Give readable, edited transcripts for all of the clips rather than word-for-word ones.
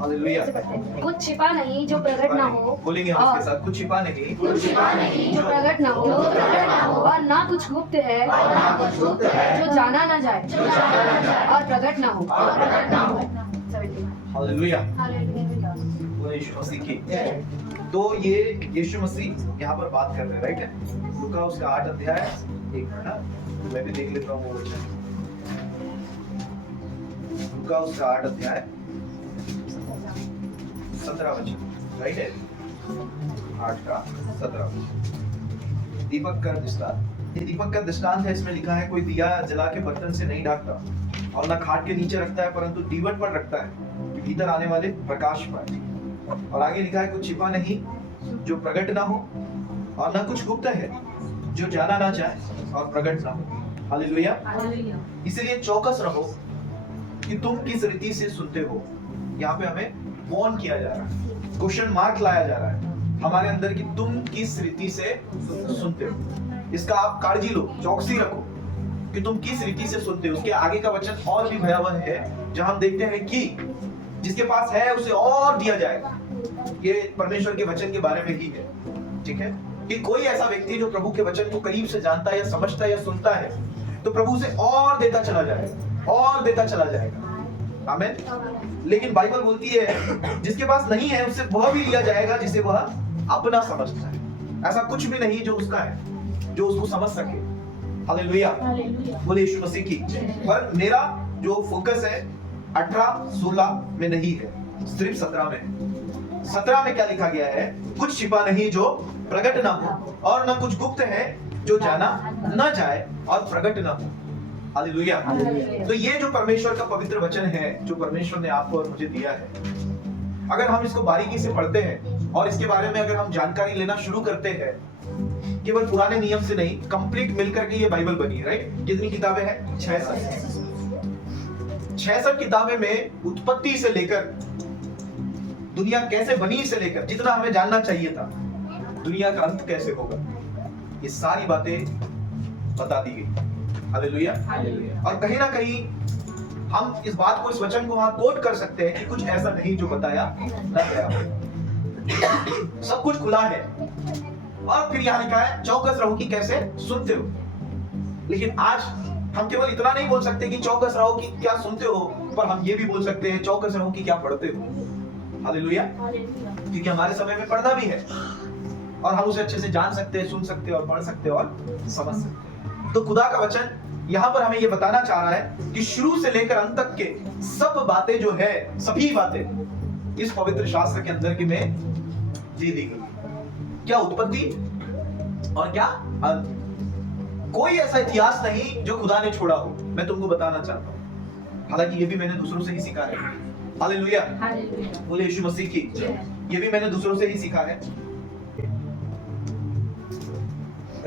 Hallelujah. कुछ छिपा नहीं जो प्रकट ना हो, बोलेंगे हम इसके साथ, कुछ छिपा नहीं जो प्रकट ना हो, और ना कुछ गुप्त है जो जाना ना जाए और प्रकट ना हो। हालेलुया। बोले यीशु मसीह की। तो ये यीशु मसीह यहाँ पर बात कर रहे हैं, राइट है। लूका उसका 8 अध्याय, एक मिनट ना, मैं भी देख लेता हूँ वो वचन। लूका उसका 8 अध्याय 17 वचन, राइट है, 8 का 17 वचन। दीपक का दृष्टांत, ये दीपक का दृष्टांत है। इसमें लिखा है, कोई दिया जला के बर्तन से नहीं ढकता और ना खाट के नीचे रखता है, परंतु दीवट पर रखता है कि भीतर आने वाले प्रकाश पाए। और आगे लिखा है, कुछ छिपा नहीं जो प्रकट ना हो, और ना कुछ गुप्त है जो जाना ना जाए और प्रकट ना हो। हालेलुया। इसलिए चौकस रहो कि तुम किस रीति से सुनते हो। यहाँ पे हमें वार्न किया जा रहा है, क्वेश्चन मार्क लाया जा रहा है हमारे अंदर कि तुम किस रीति से सुनते हो। इसका आप काळजी लो, चौकसी रखो कि तुम किस रीति से सुनते हो। उसके आगे का वचन और भी भयावह है, जहां हम देखते हैं कि जिसके पास है उसे और दिया जाएगा। ये परमेश्वर के वचन के बारे में ही है, ठीक है, कि कोई ऐसा व्यक्ति जो प्रभु के वचन को करीब से जानता है या समझता है या सुनता है, तो प्रभु से और देता चला जाएगा, और देता चला जाएगा। आमीन। लेकिन बाइबल बोलती है, जिसके पास नहीं है उससे वह भी लिया जाएगा जिसे वह अपना समझता है। ऐसा कुछ भी नहीं जो उसका है, जो उसको समझ सके। हालेलुया। बोले यीशु मसीह की। पर मेरा जो फोकस है 18-16 में नहीं है, सिर्फ 17 में। 17 में क्या लिखा गया है, कुछ छिपा नहीं जो प्रकट ना हो, और ना कुछ गुप्त है जो जाना ना जाए और प्रकट ना हो। हालेलुया। तो ये जो परमेश्वर का पवित्र वचन है, जो परमेश्वर ने आपको और मुझे दिया है, अगर हम इसको बारीकी से पढ़ते हैं और इसके बारे में अगर हम जानकारी लेना शुरू करते हैं, केवल पुराने नियम से नहीं, कंप्लीट मिलकर के ये बाइबल बनी है, राइट। कितनी किताबें हैं? 66 किताबें में उत्पत्ति से लेकर दुनिया कैसे बनी से लेकर जितना हमें जानना चाहिए था, दुनिया का अंत कैसे होगा, ये सारी बातें बता दी गई। हालेलुया। और कहीं ना कहीं हम इस बात को, इस वचन को वहां कोट कर सकते हैं कि कुछ ऐसा नहीं जो बताया ना गया। सब कुछ खुला है। और फिर यहाँ लिखा है, चौकस रहो कि कैसे सुनते हो। लेकिन आज हम केवल इतना नहीं बोल सकते कि चौकस रहो कि क्या सुनते हो, पर हम ये भी बोल सकते हैं चौकस रहो कि क्या पढ़ते हो। हालेलुया। क्योंकि हमारे समय में पढ़ना भी है और हम उसे अच्छे से जान सकते हैं, सुन सकते हैं और पढ़ सकते हैं और समझ सकते हैं। तो खुदा का वचन यहाँ पर हमें ये बताना चाह रहा है कि शुरू से लेकर अंत तक के सब बातें जो है, सभी बातें इस पवित्र शास्त्र के अंदर की में दे दी गई। क्या उत्पत्ति और क्या अंत। कोई ऐसा इतिहास नहीं जो खुदा ने छोड़ा हो, मैं तुमको बताना चाहता हूँ। हालांकि ये भी मैंने दूसरों से ही सीखा है। हालेलुया। बोले यीशु मसीह की। ये भी मैंने दूसरों से ही सीखा है।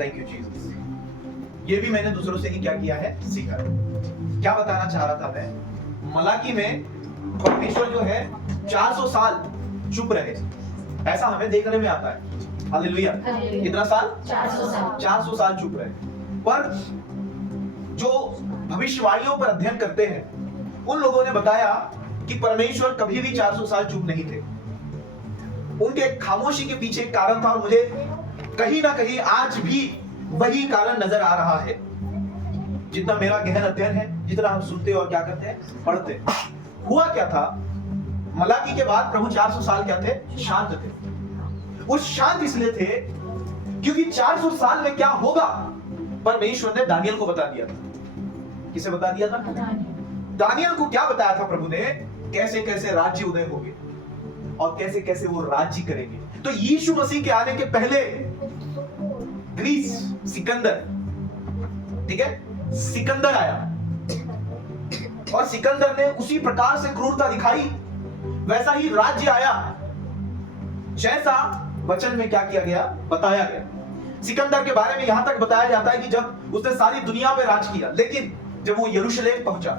Thank you Jesus. ये भी मैंने दूसरों से ही क्या किया है, सीखा है। क्या बताना चाह रहा था मैं, मलाकी में परमेश्वर जो है 400 साल चुप रहे, ऐसा हमें देखने में आता है। हालेलुया। कितना साल? 400 साल चुप रहे। पर जो भविष्यवाणियों पर अध्ययन करते हैं, उन लोगों ने बताया कि परमेश्वर कभी भी 400 साल चुप नहीं थे। उनके खामोशी के पीछे एक कारण था, और मुझे कहीं ना कहीं आज भी वही कारण नजर आ रहा है। जितना मेरा गहन अध्ययन है, जितना हम सुनते और क्या करते हैं, पढ़ते हैं। हुआ क्या था, मलाकी के बाद प्रभु 400 साल क्या थे, शांत थे। वो शांत इसलिए थे क्योंकि 400 साल में क्या होगा परमेश्वर ने दानियल को बता दिया था। किसे बता दिया था? दानियल को क्या बताया था प्रभु ने, कैसे कैसे राज्य उदय होंगे और कैसे कैसे वो राज्य करेंगे। तो यीशु मसीह के आने के पहले ग्रीस, सिकंदर, ठीक है, सिकंदर आया और सिकंदर ने उसी प्रकार से क्रूरता दिखाई, वैसा ही राज्य आया जैसा वचन में क्या किया गया, बताया गया। सिकंदर के बारे में यहां तक बताया जाता है कि जब उसने सारी दुनिया पे राज किया, लेकिन जब वो यरूशलेम पहुंचा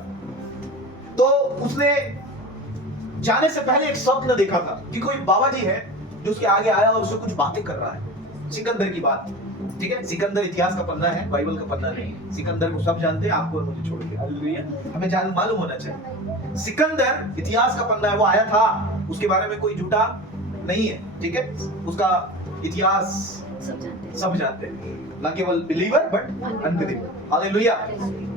तो उसने जाने से पहले एक स्वप्न देखा था कि कोई बाबा जी है जो उसके आगे आया और उससे कुछ बातें कर रहा है। सिकंदर की बात, ठीक है। सिकंदर इतिहास का पन्ना है, बाइबल का पन्ना नहीं। सिकंदर को सब जानते हैं, आपको और मुझे छोड़ के। हालेलुया। हमें जान मालूम होना चाहिए। सिकंदर इतिहास का पन्ना है। वो आया था उसके बारे में कोई झूठा नहीं है, ठीक है। उसका इतिहास सब जानते हैं, ना केवल बिलीवर बट अनबिलीवर। हालेलुया।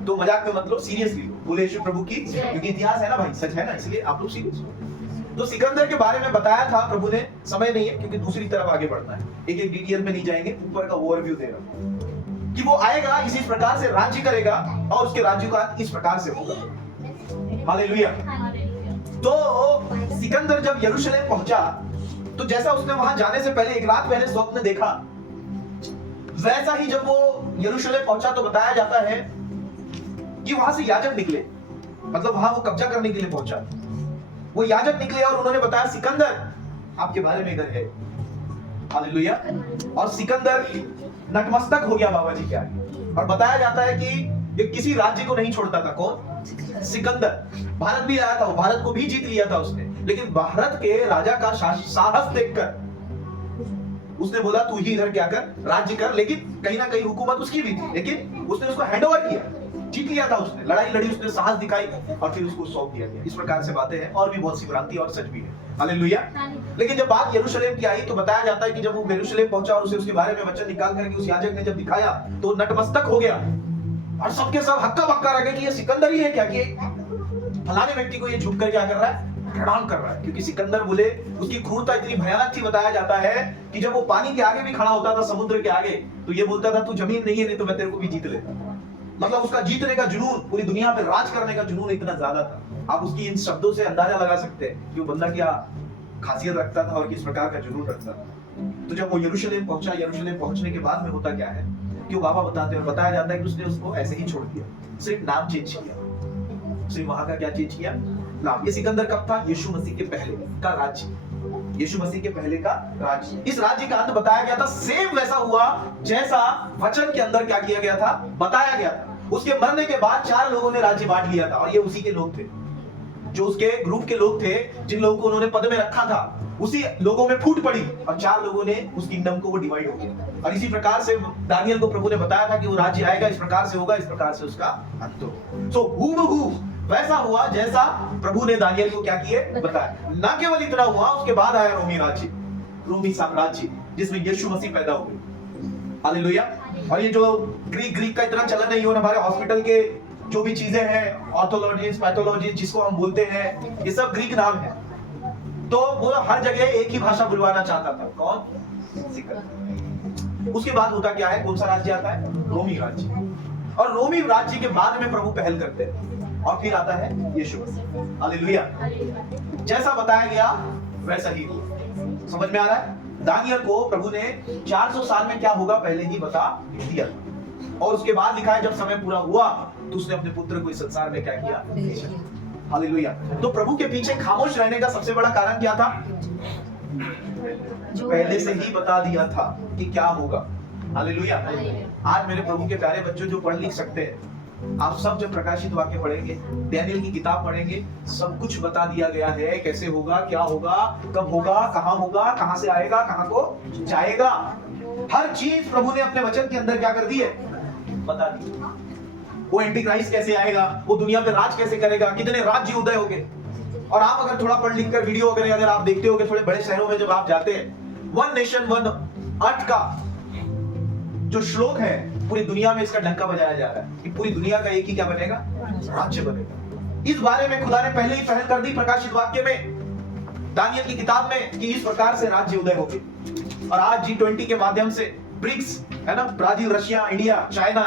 तो मजाक में मतलब सीरियसली बोले यीशु प्रभु की, क्योंकि इतिहास है ना भाई, सच है ना, इसलिए आप लोग सीरियस हो। तो सिकंदर के बारे में बताया था प्रभु ने, समय नहीं है क्योंकि दूसरी तरफ आगे बढ़ना है, एक एक डिटेल में नहीं जाएंगे, ऊपर का ओवरव्यू दे रहा हूं कि वो आएगा इसी प्रकार से राज्य करेगा और उसके राज्य का इस प्रकार से होगा। हालेलुया। तो सिकंदर जब यरूशलेम पहुंचा तो जैसा उसने वहां जाने से पहले एक रात पहले स्वप्न देखा, वैसा ही जब वो यरूशलेम पहुंचा तो बताया जाता है कि वहां से याजक निकले, मतलब वहां वो कब्जा करने के लिए पहुंचा। वो याजक निकले और उन्होंने बताया सिकंदर आपके बारे में इधर है। हालेलुया। और सिकंदर नतमस्तक हो गया बाबा जी के आगे, और बताया जाता है कि ये किसी राज्य को नहीं छोड़ता था। कौन? सिकंदर। भारत भी आया था, वो भारत को भी जीत लिया था उसने, लेकिन भारत के राजा का साहस देखकर उसने बोला तू ही इधर क्या कर, राज्य कर। लेकिन कहीं ना कहीं हुकूमत उसकी भी थी, लेकिन उसने उसको हैंडओवर किया, जीत लिया था उसने, लड़ाई लड़ी, उसने साहस दिखाई और फिर उसको सौंप दिया गया। इस प्रकार से बातें हैं, और भी बहुत सी भ्रांति और सच भी है। हालेलुया। लेकिन जब बात यरूशलेम की आई तो बताया जाता है कि जब वो यरूशलेम पहुंचा और उसे उसके बारे में वचन निकाल करके उस याजक ने जब दिखाया तो नतमस्तक हो गया, और सबके सब हक्का बक्का रह गए कि ये सिकंदर ही है क्या, कि फलाने व्यक्ति को ये झुक कर क्या कर रहा है, प्रणाम कर रहा है। क्योंकि सिकंदर बोले उसकी क्रूरता इतनी भयानक थी, बताया जाता है कि जब वो पानी के आगे भी खड़ा होता था, समुद्र के आगे, तो ये बोलता था तू जमीन नहीं है, नहीं तो मैं तेरे को भी जीत लेता। मतलब उसका जीतने का जुनून, पूरी दुनिया पे राज करने का जुनून इतना ज्यादा था। आप उसकी इन शब्दों से अंदाजा लगा सकते हैं कि वो बंदा क्या खासियत रखता था और किस प्रकार का जुनून रखता था। तो जब वो यरूशलेम पहुंचा, यरूशलेम पहुंचने के बाद में होता क्या है, क्यों बाबा बताते हैं, बताया जाता है कि उसने उसको ऐसे ही छोड़ दिया, सिर्फ नाम चेंज किया, सिर्फ वहां का क्या चेंज किया, नाम। ये सिकंदर कब था? यीशु मसीह के पहले का राज्य, यीशु मसीह के पहले का राज्य। इस राज्य का अंत बताया गया था, सेम वैसा हुआ जैसा वचन के अंदर क्या किया गया था, बताया गया था। उसके मरने के बाद 4 लोगों ने राज्य बांट लिया था, और ये उसी के लोग थे, जो उसके ग्रुप के लोग थे, जिन लोगों को उन्होंने पद में रखा था, उसी लोगों में फूट पड़ी और 4 लोगों ने उस किंगडम को वो डिवाइड हो गया। और इसी प्रकार से दानियल को प्रभु ने बताया था कि वो राज्य आएगा, इस प्रकार से होगा, इस प्रकार से उसका अंत होगा। सो हूबहू वैसा हुआ जैसा प्रभु ने दानियल को क्या किए, बताया। ना केवल इतना हुआ, उसके बाद आया रोमी राज्य, रोमी साम्राज्य, जिसमें यीशु मसीह पैदा हुए। हालेलुया। और ये जो ग्रीक का इतना चलन नहीं हो, हमारे हॉस्पिटल के जो भी चीजें हैं, ऑर्थोलॉजिस्ट, पैथोलॉजिस्ट जिसको हम बोलते हैं, ये सब ग्रीक नाम है। तो वो हर जगह एक ही भाषा बुलवाना चाहता था। कौन? सिकंदर। उसके बाद होता क्या है, कौन सा राज्य आता है? रोमी राज्य। और रोमी राज्य के बाद में प्रभु पहल करते हैं, और फिर आता है यीशु मसीह। हालेलुया। जैसा बताया गया वैसा ही हुआ। समझ में आ रहा है? दानियल को प्रभु ने 400 साल में क्या होगा पहले ही बता दिया, और उसके बाद लिखा है जब समय पूरा हुआ तो उसने अपने पुत्र को इस संसार में क्या किया, भेजा। हालेलुया। तो प्रभु के पीछे खामोश रहने का सबसे बड़ा कारण क्या था? पहले से ही बता दिया था कि क्या होगा। हालेलुया। आज मेरे प्रभु के प्यारे बच्चों जो पढ़ लिख सकते हैं, आप सब जब प्रकाशित वाक्य पढ़ेंगे, दानियल की किताब पढ़ेंगे, सब कुछ बता दिया गया है, कैसे होगा, क्या होगा, कब होगा, कहां से आएगा, कहां को जाएगा। हर चीज प्रभु ने अपने वचन के अंदर क्या कर दी है, बता दी। वो एंटी क्राइस्ट कैसे आएगा, वो दुनिया पे राज कैसे करेगा, कितने राज्य उदय होंगे। और आप अगर थोड़ा पढ़ लिख कर वीडियो वगैरह अगर आप देखते होगे, थोड़े बड़े शहरों में जब आप जाते हैं, 1 नेशन 1 अर्थ का जो श्लोक है, पूरी दुनिया में इसका डंका बजाया जा रहा है कि पूरी दुनिया का एक ही क्या बनेगा, राज्य बनेगा। इस बारे में खुदा ने पहले ही पहल कर दी प्रकाशित वाक्य में, दानियल की किताब में, कि इस प्रकार से राज्य उदय होंगे। और आज G20 के माध्यम से ब्रिक्स है ना, ब्राजील, रशिया, इंडिया, चाइना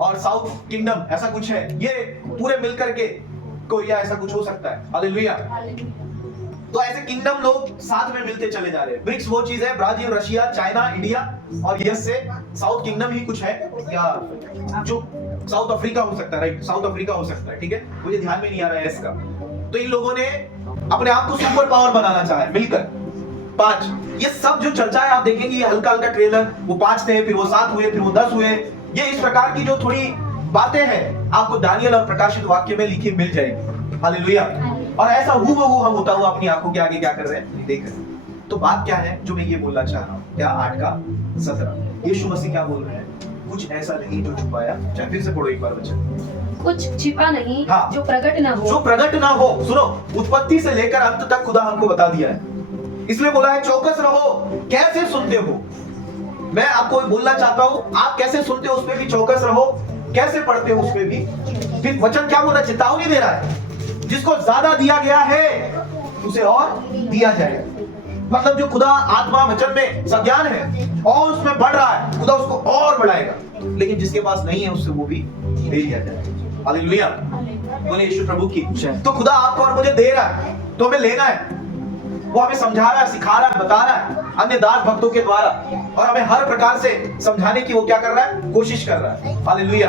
और साउथ किंगडम, ऐसा कुछ है, ये पूरे मिलकर के कोरिया, ऐसा कुछ हो सकता है। हालेलुया। तो ऐसे किंगडम लोग साथ में मिलते चले जा रहे हैं। ब्रिक्स वो चीज है, ब्राजील, रशिया, चाइना, इंडिया, और यस से साउथ किंगडम ही कुछ है, या जो साउथ अफ्रीका हो सकता है, राइट, साउथ अफ्रीका हो सकता है, ठीक है, मुझे ध्यान में नहीं आ रहा है इसका। तो इन लोगों ने अपने आप को सुपर पावर बनाना चाहा है मिलकर। 5 ये सब जो चर्चा है आप देखेंगे, ये हल्का हल्का ट्रेलर, वो 5 थे, फिर वो 7 हुए, फिर वो 10 हुए। ये इस प्रकार की जो थोड़ी बातें हैं आपको दानियल और प्रकाशित वाक्य में लिखी मिल जाएगी। हालेलुया। और ऐसा हूबहू हम होता हुआ अपनी आंखों के आगे क्या कर रहे हैं, देख रहे हैं। तो बात क्या है जो मैं ये बोलना चाह रहा हूं, क्या 8 का 17 यीशु मसीह क्या बोल रहे हैं, कुछ ऐसा नहीं जो छुपाया। चाहे फिर से पढ़ो एक बार वचन। कुछ छिपा नहीं हाँ। जो प्रकट न हो। जो प्रकट ना हो। सुनो, उत्पत्ति से लेकर अंत तक खुदा हमको बता दिया है, इसलिए बोला है चौकस रहो। कैसे सुनते हो, मैं आपको बोलना चाहता हूं, आप कैसे सुनते हो उस पे भी चौकस रहो, कैसे पढ़ते हो उस पे भी। फिर वचन क्या बोल रहा है, चेतावनी दे रहा है, जिसको ज्यादा दिया गया है उसे और दिया जाएगा। मतलब जो खुदा आत्मा वचन में संज्ञान है और उसमें बढ़ रहा है, खुदा उसको और बढ़ाएगा, लेकिन जिसके पास नहीं है उससे वो भी दे दिया जाएगा। हालेलुया, बोले यीशु प्रभु की। तो खुदा आपको और मुझे दे रहा है, तो हमें लेना है। वो हमें समझा रहा है, सिखा रहा है, बता रहा है अन्य दास भक्तों के द्वारा, और हमें हर प्रकार से समझाने की वो क्या कर रहा है, कोशिश कर रहा है। हालेलुया,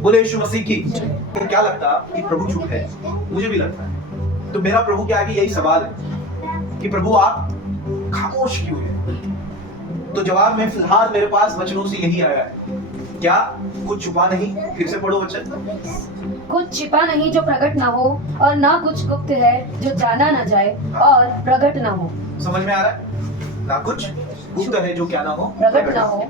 बोले यीशु मसीह की। तो क्या लगता कि प्रभु चुप है? मुझे भी लगता है। तो मेरा प्रभु के आगे यही सवाल है कि प्रभु आप खामोश क्यों हैं? तो जवाब में फिलहाल मेरे पास वचनों से यही आया है, क्या कुछ छुपा नहीं। फिर से पढ़ो वचन। कुछ छिपा नहीं जो प्रकट न हो, और ना कुछ गुप्त है जो जाना न जाए और प्रकट न हो। समझ में आ रहा है? ना कुछ गुप्त है जो क्या ना हो, प्रकट न हो।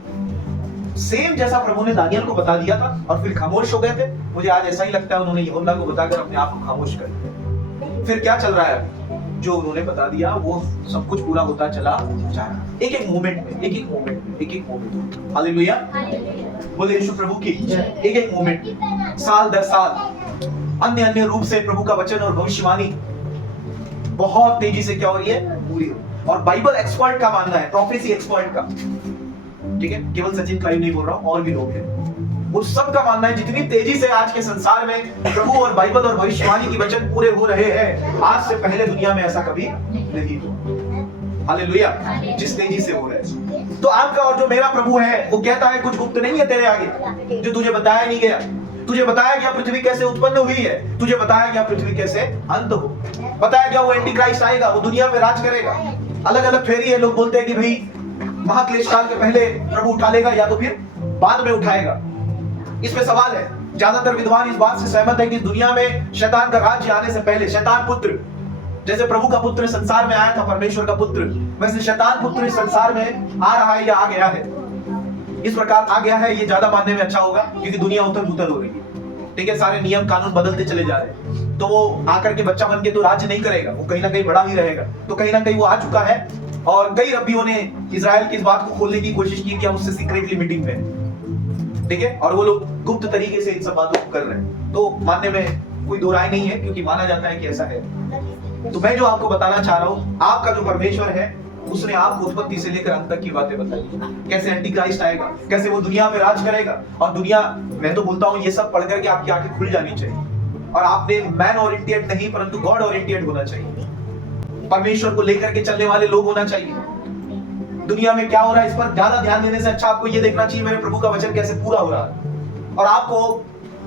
सेम जैसा प्रभु ने दानियल को बता दिया था और फिर खामोश हो गए थे, मुझे आज ऐसा ही लगता है उन्होंने यूहन्ना को बताकर अपने आप को खामोश कर दिया। फिर क्या चल रहा है, जो उन्होंने बता दिया वो सब कुछ पूरा होता चला जा रहा है, एक एक मोमेंट में, एक एक मोमेंट में, एक एक मोमेंट। हालेलुया, बोले यीशु प्रभु की। एक एक मोमेंट, साल दर साल, अन्य अन्य रूप से प्रभु का वचन और भविष्यवाणी बहुत तेजी से क्या हो रही है, पूरी हो। और बाइबल एक्सपर्ट का मानना है, प्रोफेसी एक्सपर्ट का, ठीक है, केवल सचिन क्लाइव नहीं बोल रहा हूं, और भी लोग हैं, उस सब का मानना है जितनी तेजी से आज के संसार में प्रभु और बाइबल और भविष्यवाणी की वचन पूरे हो रहे हैं, आज से पहले दुनिया में ऐसा कभी नहीं हुआ। हालेलुया, जिस तेजी से हो रहा है। तो आपका और जो मेरा प्रभु है वो कहता है कुछ गुप्त नहीं है तेरे आगे, जो तुझे बताया नहीं गया। तुझे बताया गया पृथ्वी कैसे उत्पन्न हुई है, तुझे बताया गया पृथ्वी कैसे अंत हो, बताया गया वो एंटी क्राइस्ट आएगा, वो दुनिया में राज करेगा। अलग अलग थ्योरी है, लोग बोलते हैं कि भाई महाक्लेश काल के पहले प्रभु उठा लेगा या तो फिर बाद में उठाएगा। इसमें सवाल है, ज्यादातर विद्वान इस बात से सहमत है कि दुनिया में शैतान का राज्य आने से पहले शैतान पुत्र, जैसे प्रभु का पुत्र संसार में आया था परमेश्वर का पुत्र, वैसे शैतान पुत्र इस संसार में आ रहा है या आ गया है। इस प्रकार आ गया है, ये ज्यादा मानने में अच्छा होगा, क्योंकि दुनिया उथल-पुथल हो रही है, ठीक है, सारे नियम कानून बदलते चले जा रहे हैं। तो वो आकर के बच्चा बन के तो राज्य नहीं करेगा, वो कहीं ना कहीं बड़ा ही रहेगा। तो कहीं ना कहीं वो आ चुका है, और कई रब्बियों ने इजराइल की इस बात को खोलने की कोशिश की कि हम उससे सीक्रेटली मीटिंग में, ठीक है, और वो लोग गुप्त तरीके से इन सब बातों को कर रहे हैं। तो मानने में कोई दो राय नहीं है, क्योंकि माना जाता है कि ऐसा है। तो मैं जो आपको बताना चाह रहा हूँ, आपका जो परमेश्वर है उसने आपको उत्पत्ति से लेकर अंत तक की बातें बताई, कैसे एंटी क्राइस्ट आएगा, कैसे वो दुनिया में राज करेगा। और दुनिया, मैं तो बोलता हूँ ये सब पढ़ करके आपकी आंखें खुल जानी चाहिए, और आपने मैन ओरिएंटेड नहीं परंतु गॉड ओरिएंटेड होना चाहिए, परमेश्वर को लेकर के चलने वाले लोग होना चाहिए। दुनिया में क्या हो रहा है इस पर ज्यादा ध्यान देने से अच्छा आपको ये देखना चाहिए मेरे प्रभु का वचन कैसे पूरा हो रहा है, और आपको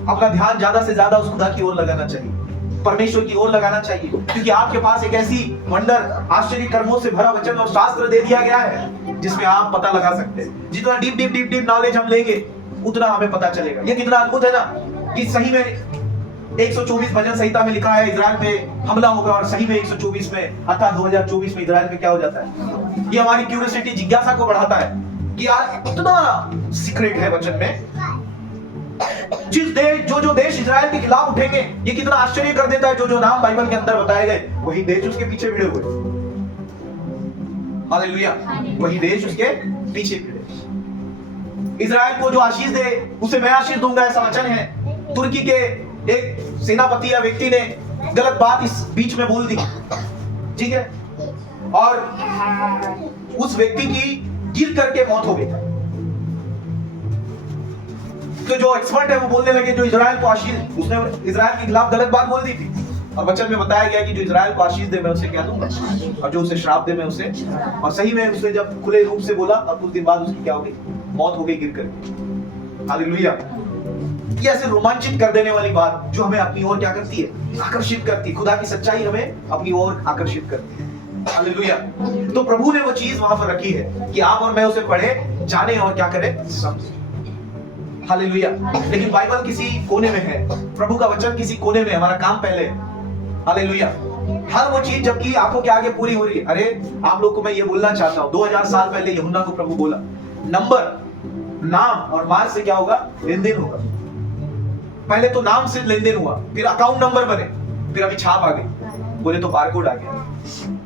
अपना ध्यान ज्यादा से ज्यादा उस खुदा की ओर लगाना चाहिए, परमेश्वर की ओर लगाना चाहिए, क्योंकि आपके पास एक ऐसी वंडर आश्चर्य कर्मों से भरा वचन और शास्त्र दे दिया गया है जिसमें आप पता लगा सकते हैं। जितना deep deep deep deep knowledge हम लेंगे उतना हमें पता चलेगा। ये कितना अद्भुत है ना, कि सही में 124 भजन संहिता में लिखा है इजराइल पे हमला होगा, और सही में 124 में अर्थात 2024 में इजराइल पे क्या हो जाता है। ये हमारी क्यूरियोसिटी, जिज्ञासा को बढ़ाता है कि यार इतना सीक्रेट है वचन में। जिस देश, जो देश इजराइल के खिलाफ उठेंगे, ये कितना आश्चर्य कर देता है। जो नाम बाइबल के अंदर बताए गए वही देश उसके पीछे भिड़े हुए। हालेलुया, वही देश उसके पीछे भिड़े। इजराइल को जो आशीष दे उसे मैं आशीष दूंगा, ऐसा वचन है। तुर्की के एक सेनापति या व्यक्ति ने गलत बात इस बीच में बोल दी, ठीक है, और उस व्यक्ति की गिर करके मौत हो गई। तो जो एक्सपर्ट है वो बोलने लगे जो इजराइल को आशीष, उसने इजराइल के खिलाफ गलत बात बोल दी थी, और वचन में बताया गया कि जो इजराइल को आशीष दे मैं उसे क्या दूंगा, और जो उसे श्राप दे मैं उसे। और सही में उसने जब खुले रूप से बोला और कुछ दिन बाद उसकी क्या हो गई, मौत हो गई गिर कर। हालेलुया, ये ऐसे रोमांचित कर देने वाली बात जो हमें अपनी ओर क्या करती है, आकर्षित करती है। खुदा की सच्चाई हमें अपनी ओर आकर्षित करती है। हालेलुया, तो प्रभु ने वो चीज वहां पर रखी है कि आप और मैं उसे पढ़े, जाने और क्या करें, समझे। हालेलुया, लेकिन बाइबल किसी कोने में है, प्रभु का वचन किसी कोने में, हमारा काम पहले है। हालेलुया, हर वो चीज जबकि आंखों के आगे पूरी हो रही है। अरे आप लोग को मैं ये बोलना चाहता हूँ, 2000 साल पहले यूहन्ना को प्रभु बोला, नंबर नाम और मार्ग से क्या होगा? लेन देन होगा। पहले तो नाम से लेन देन हुआ, फिर अकाउंट नंबर बने, फिर अभी छाप आ गई, बोले तो बारकोड आ गया।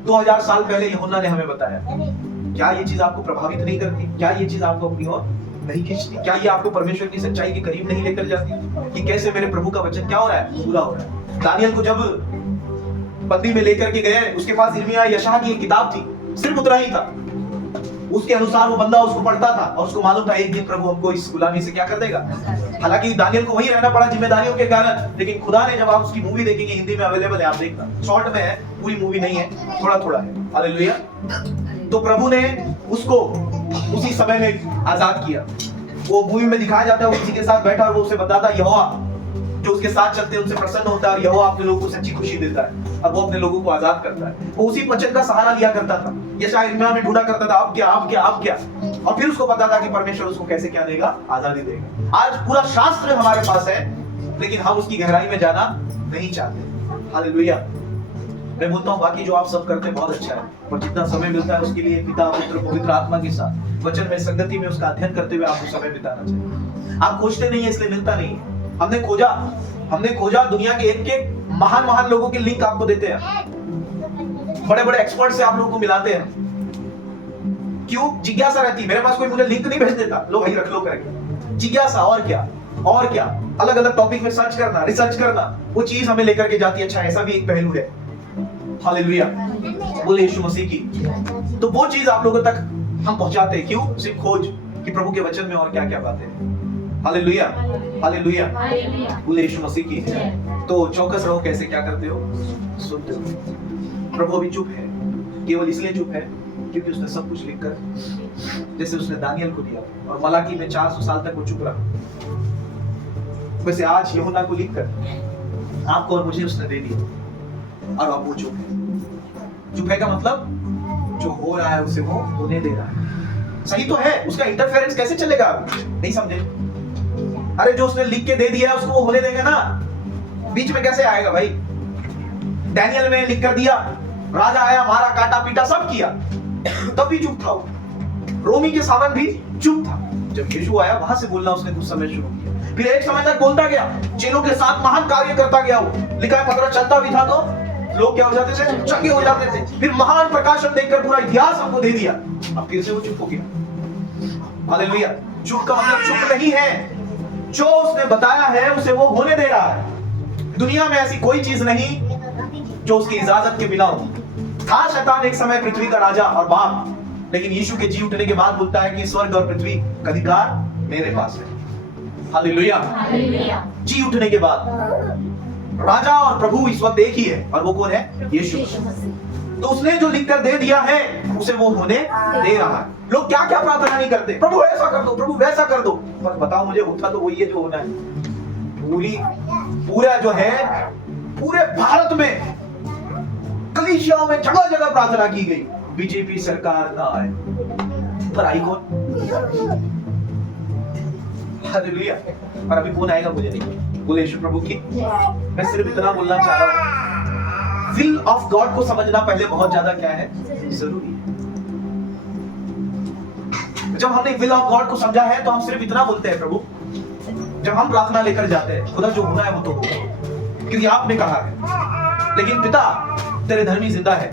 2000 साल पहले यूहन्ना ने हमें बताया। क्या ये चीज आपको प्रभावित नहीं करती? क्या ये चीज आपको अपनी ओर नहीं खींचती? क्या ये आपको परमेश्वर की सच्चाई के करीब नहीं लेकर जाती कि कैसे मेरे प्रभु का वचन क्या हो रहा है? पूरा हो रहा है। दानियल को जब बंदी में लेकर के गए, उसके पास इर्मिया यशायाह की एक किताब थी, सिर्फ उतना ही था। उसके अनुसार वो बंदा उसको पढ़ता था और उसको मालूम था एक दिन प्रभु हमको इस गुलामी से क्या कर देगा। हालांकि दानियल को वहीं रहना पड़ा जिम्मेदारियों के कारण, लेकिन खुदा ने, जब आप उसकी मूवी देखेंगे, हिंदी में अवेलेबल है, आप देखना, शॉर्ट में है, पूरी मूवी नहीं है, थोड़ा थोड़ा है। हालेलुया। तो प्रभु ने उसको उसी समय में आजाद किया। वो मूवी में दिखाया जाता है, वो किसी के साथ बैठा और वो उसे बताता है यहोवा जो उसके साथ चलते हैं उनसे प्रसन्न होता है और यहोवा अपने लोगों को सच्ची खुशी देता है और वो अपने लोगों को आजाद करता है। वो उसी वचन का सहारा लिया करता था। यशायाह इर्मिया में ढूंढा करता था, अब क्या, अब क्या, अब क्या, और फिर उसको पता था कि परमेश्वर उसको कैसे क्या देगा, आजादी देगा। आज पूरा शास्त्र हमारे पास है, लेकिन हम उसकी गहराई में जाना नहीं चाहते। हालेलुया। मैं बोलता हूँ बाकी जो आप सब करते हैं बहुत अच्छा है, और जितना समय मिलता है उसके लिए पिता, पुत्र, पवित्र आत्मा के साथ वचन में, संगति में उसका अध्ययन करते हुए आपको समय बिताना चाहिए। आप खोजते नहीं है इसलिए मिलता नहीं है। हमने खोजा दुनिया के एक महान लोगों के लिंक आपको देते हैं, बड़े बड़े एक्सपर्ट से आप लोगों को मिलाते हैं। क्यों? जिज्ञासा रहती। मेरे पास कोई मुझे लिंक नहीं भेज देता, लो भाई रख लो करके। जिज्ञासा, और क्या, अलग अलग टॉपिक में सर्च करना, रिसर्च करना, वो चीज हमें लेकर के जाती है। अच्छा, ऐसा भी एक पहलू है। हालेलुया, बोले यीशु मसीह की। तो वो चीज आप लोगों तक हम पहुंचाते हैं। क्यों? सिर्फ खोज कि प्रभु के वचन में और क्या क्या बातें हैं। हालेलुया, हालेलुया, बोले यीशु मसीह की। तो चौकस रहो, कैसे क्या करते हो? सुनते हो। प्रभु अभी चुप है, केवल इसलिए चुप है क्योंकि उसने सब कुछ लिखकर, जैसे उसने दानियल को दिया और मलाकी में 400 साल तक वो चुप रहा, वैसे आज यूहन्ना को लिखकर आपको और मुझे उसने दे दिया और अब वो चुप है। चुप है का मतलब जो हो रहा है उसे वो होने दे रहा है। सही तो है, उसका इंटरफेरेंस कैसे चलेगा? नहीं समझे? अरे जो उसने लिख के दे दिया है उसको वो होने देगा ना, बीच में कैसे आएगा भाई? डैनियल में लिख कर दिया, राजा आया, मारा, काटा, पीटा, सब किया, तब भी चुप था। रोमी के सामने भी चुप था। जब यीशु आया वहां से बोलना उसने कुछ समय शुरू किया, फिर एक समय तक बोलता गया, चेलों के साथ महान कार्य करता गया। वो लिखा है पतरस चलता भी था तो लोग क्या हो जाते थे? चंगे हो जाते थे। फिर महान प्रकाशन देकर पूरा इतिहास हमको दे दिया। अब फिर से वो चुप हो गया। हालेलुया। चुप का मतलब चुप नहीं है, जो उसने बताया है उसे वो होने दे रहा है। दुनिया में ऐसी कोई चीज नहीं जो उसकी इजाजत के बिना हो। था शैतान एक समय पृथ्वी का राजा और बाप, लेकिन यीशु के जी उठने के बाद बोलता है कि स्वर्ग और पृथ्वी का अधिकार मेरे पास है। हालेलुया। जी उठने के बाद राजा और प्रभु इस वक्त एक ही है, और वो कौन है? यीशु। तो उसने जो लिखकर दे दिया है उसे वो होने दे रहा है। लोग क्या क्या प्रार्थना नहीं करते, प्रभु ऐसा कर दो, प्रभु वैसा कर दो, पर बताओ मुझे, होता तो वही है जो होना है। पूरा जो है पूरे भारत में कलीसियाओं में जगह जगह प्रार्थना की गई, बीजेपी सरकार ना आए, पर आई कौन? हालेलुया। पर अभी कौन आएगा मुझे नहीं, बोले यीशु प्रभु की। मैं सिर्फ इतना बोलना चाह रहा हूं, विल ऑफ गॉड को समझना पहले बहुत ज्यादा क्या है, जरूरी है। जब हमने विल ऑफ गॉड को समझा है तो हम सिर्फ इतना बोलते हैं, प्रभु जब हम प्रार्थना लेकर जाते हैं, खुदा जो होना है वो तो होगा क्योंकि आपने कहा है। लेकिन पिता तेरे धर्मी जिंदा है,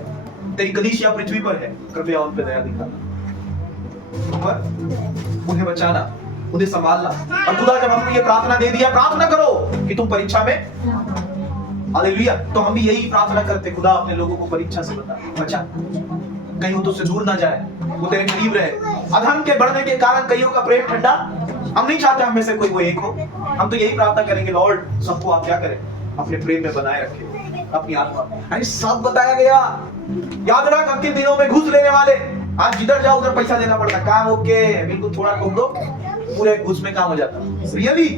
तेरी कलीसिया पृथ्वी पर है, कृपया उन पे दया दिखाना, उन्हें बचाना, उन्हें संभालना। और खुदा जब हमने ये प्रार्थना दे दिया, प्रार्थना करो कि तुम परीक्षा में, हालेलुया, तो हम भी यही प्रार्थना करते, खुदा अपने लोगों को परीक्षा से बचा, कहीं वो तुझसे दूर ना जाए, वो तेरे करीब रहे। अधर्म के बढ़ने के कारण कईयों का प्रेम ठंडा, हम नहीं चाहते हम में से कोई वो एक हो। हम तो यही प्रार्थना करेंगे, लॉर्ड सबको आप क्या करें, अपने प्रेम में बनाए रखें अपनी आत्मा। अरे सब बताया गया, याद रख, अंतिम दिनों में घूस लेने वाले, आज जिधर जाओ उधर पैसा देना पड़ता, काम ओके, बिल्कुल थोड़ा ठोक दो, पूरे घूस में काम हो जाता। रियली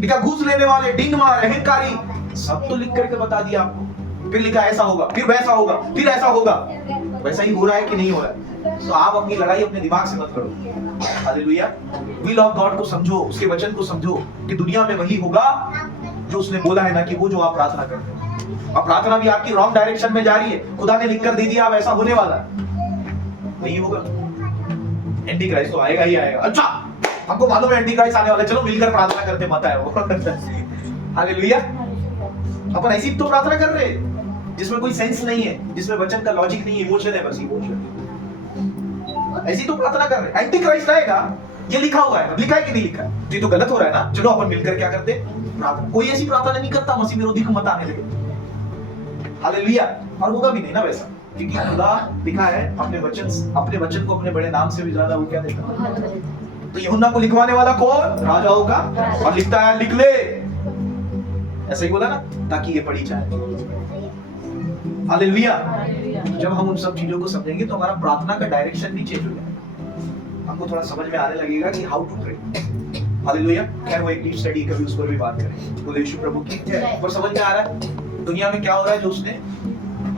लिखा घूस लेने वाले, डिंग मार, अहंकारी, सब तो लिख करके बता दिया आपको। फिर लिखा ऐसा होगा, फिर वैसा होगा, फिर ऐसा होगा। वैसा ही हो रहा है कि नहीं हो रहा है? तो आप अपनी लड़ाई अपने दिमाग से मत करो। हालेलुया। विल ऑफ गॉड को समझो, उसके वचन को समझो कि दुनिया में वही होगा जो उसने बोला है, ना कि वो जो आप प्रार्थना करते हैं। अब प्रार्थना भी आपकी रॉन्ग डायरेक्शन में जा रही है। खुदा ने लिखकर दे दिया अब ऐसा होने वाला है, नहीं होगा। एंटी क्राइस्ट तो आएगा ही आएगा। अच्छा हमको मालूम है एंटी क्राइस्ट आने वाला, चलो मिलकर प्रार्थना करते मत है वो। हालेलुया। अपन ऐसी तो प्रार्थना कर रहे हैं जिसमें कोई सेंस नहीं है, जिसमें वचन का लॉजिक नहीं, इमोशन है, बस इमोशन। ऐसी तो प्रार्थना कर रहे हैं। एंटी क्राइस्ट आएगा ये लिखा हुआ है, लिखा है कि नहीं लिखा है? तो ये तो गलत हो रहा है ना। चलो अपन मिलकर क्या करते, प्रार्थना। कोई ऐसी प्रार्थना नहीं करता मसीह विरोधी को मत आने लगे। हालेलुया। और होगा भी नहीं ना वैसा, क्योंकि खुदा लिखा है अपने वचन को अपने बड़े नाम से भी ज्यादा वो क्या देता है। तो यूहन्ना को लिखवाने वाला कौन? राजाओं का। और लिखता है लिख ले, ऐसा ही बोला ना, ताकि ये पढ़ी जाए। हालेलुया। जब हम उन सब चीजों को समझेंगे तो हमारा प्रार्थना का डायरेक्शन भी चेंज हो जाएगा। आपको थोड़ा समझ में आने लगेगा कि हाउ टू प्रे। हालेलुया। खैर वो एक डीप स्टडी कभी उस पर भी बात करें। बोले यीशु प्रभु की। पर समझ में आ रहा है दुनिया में क्या हो रहा है जो उसने,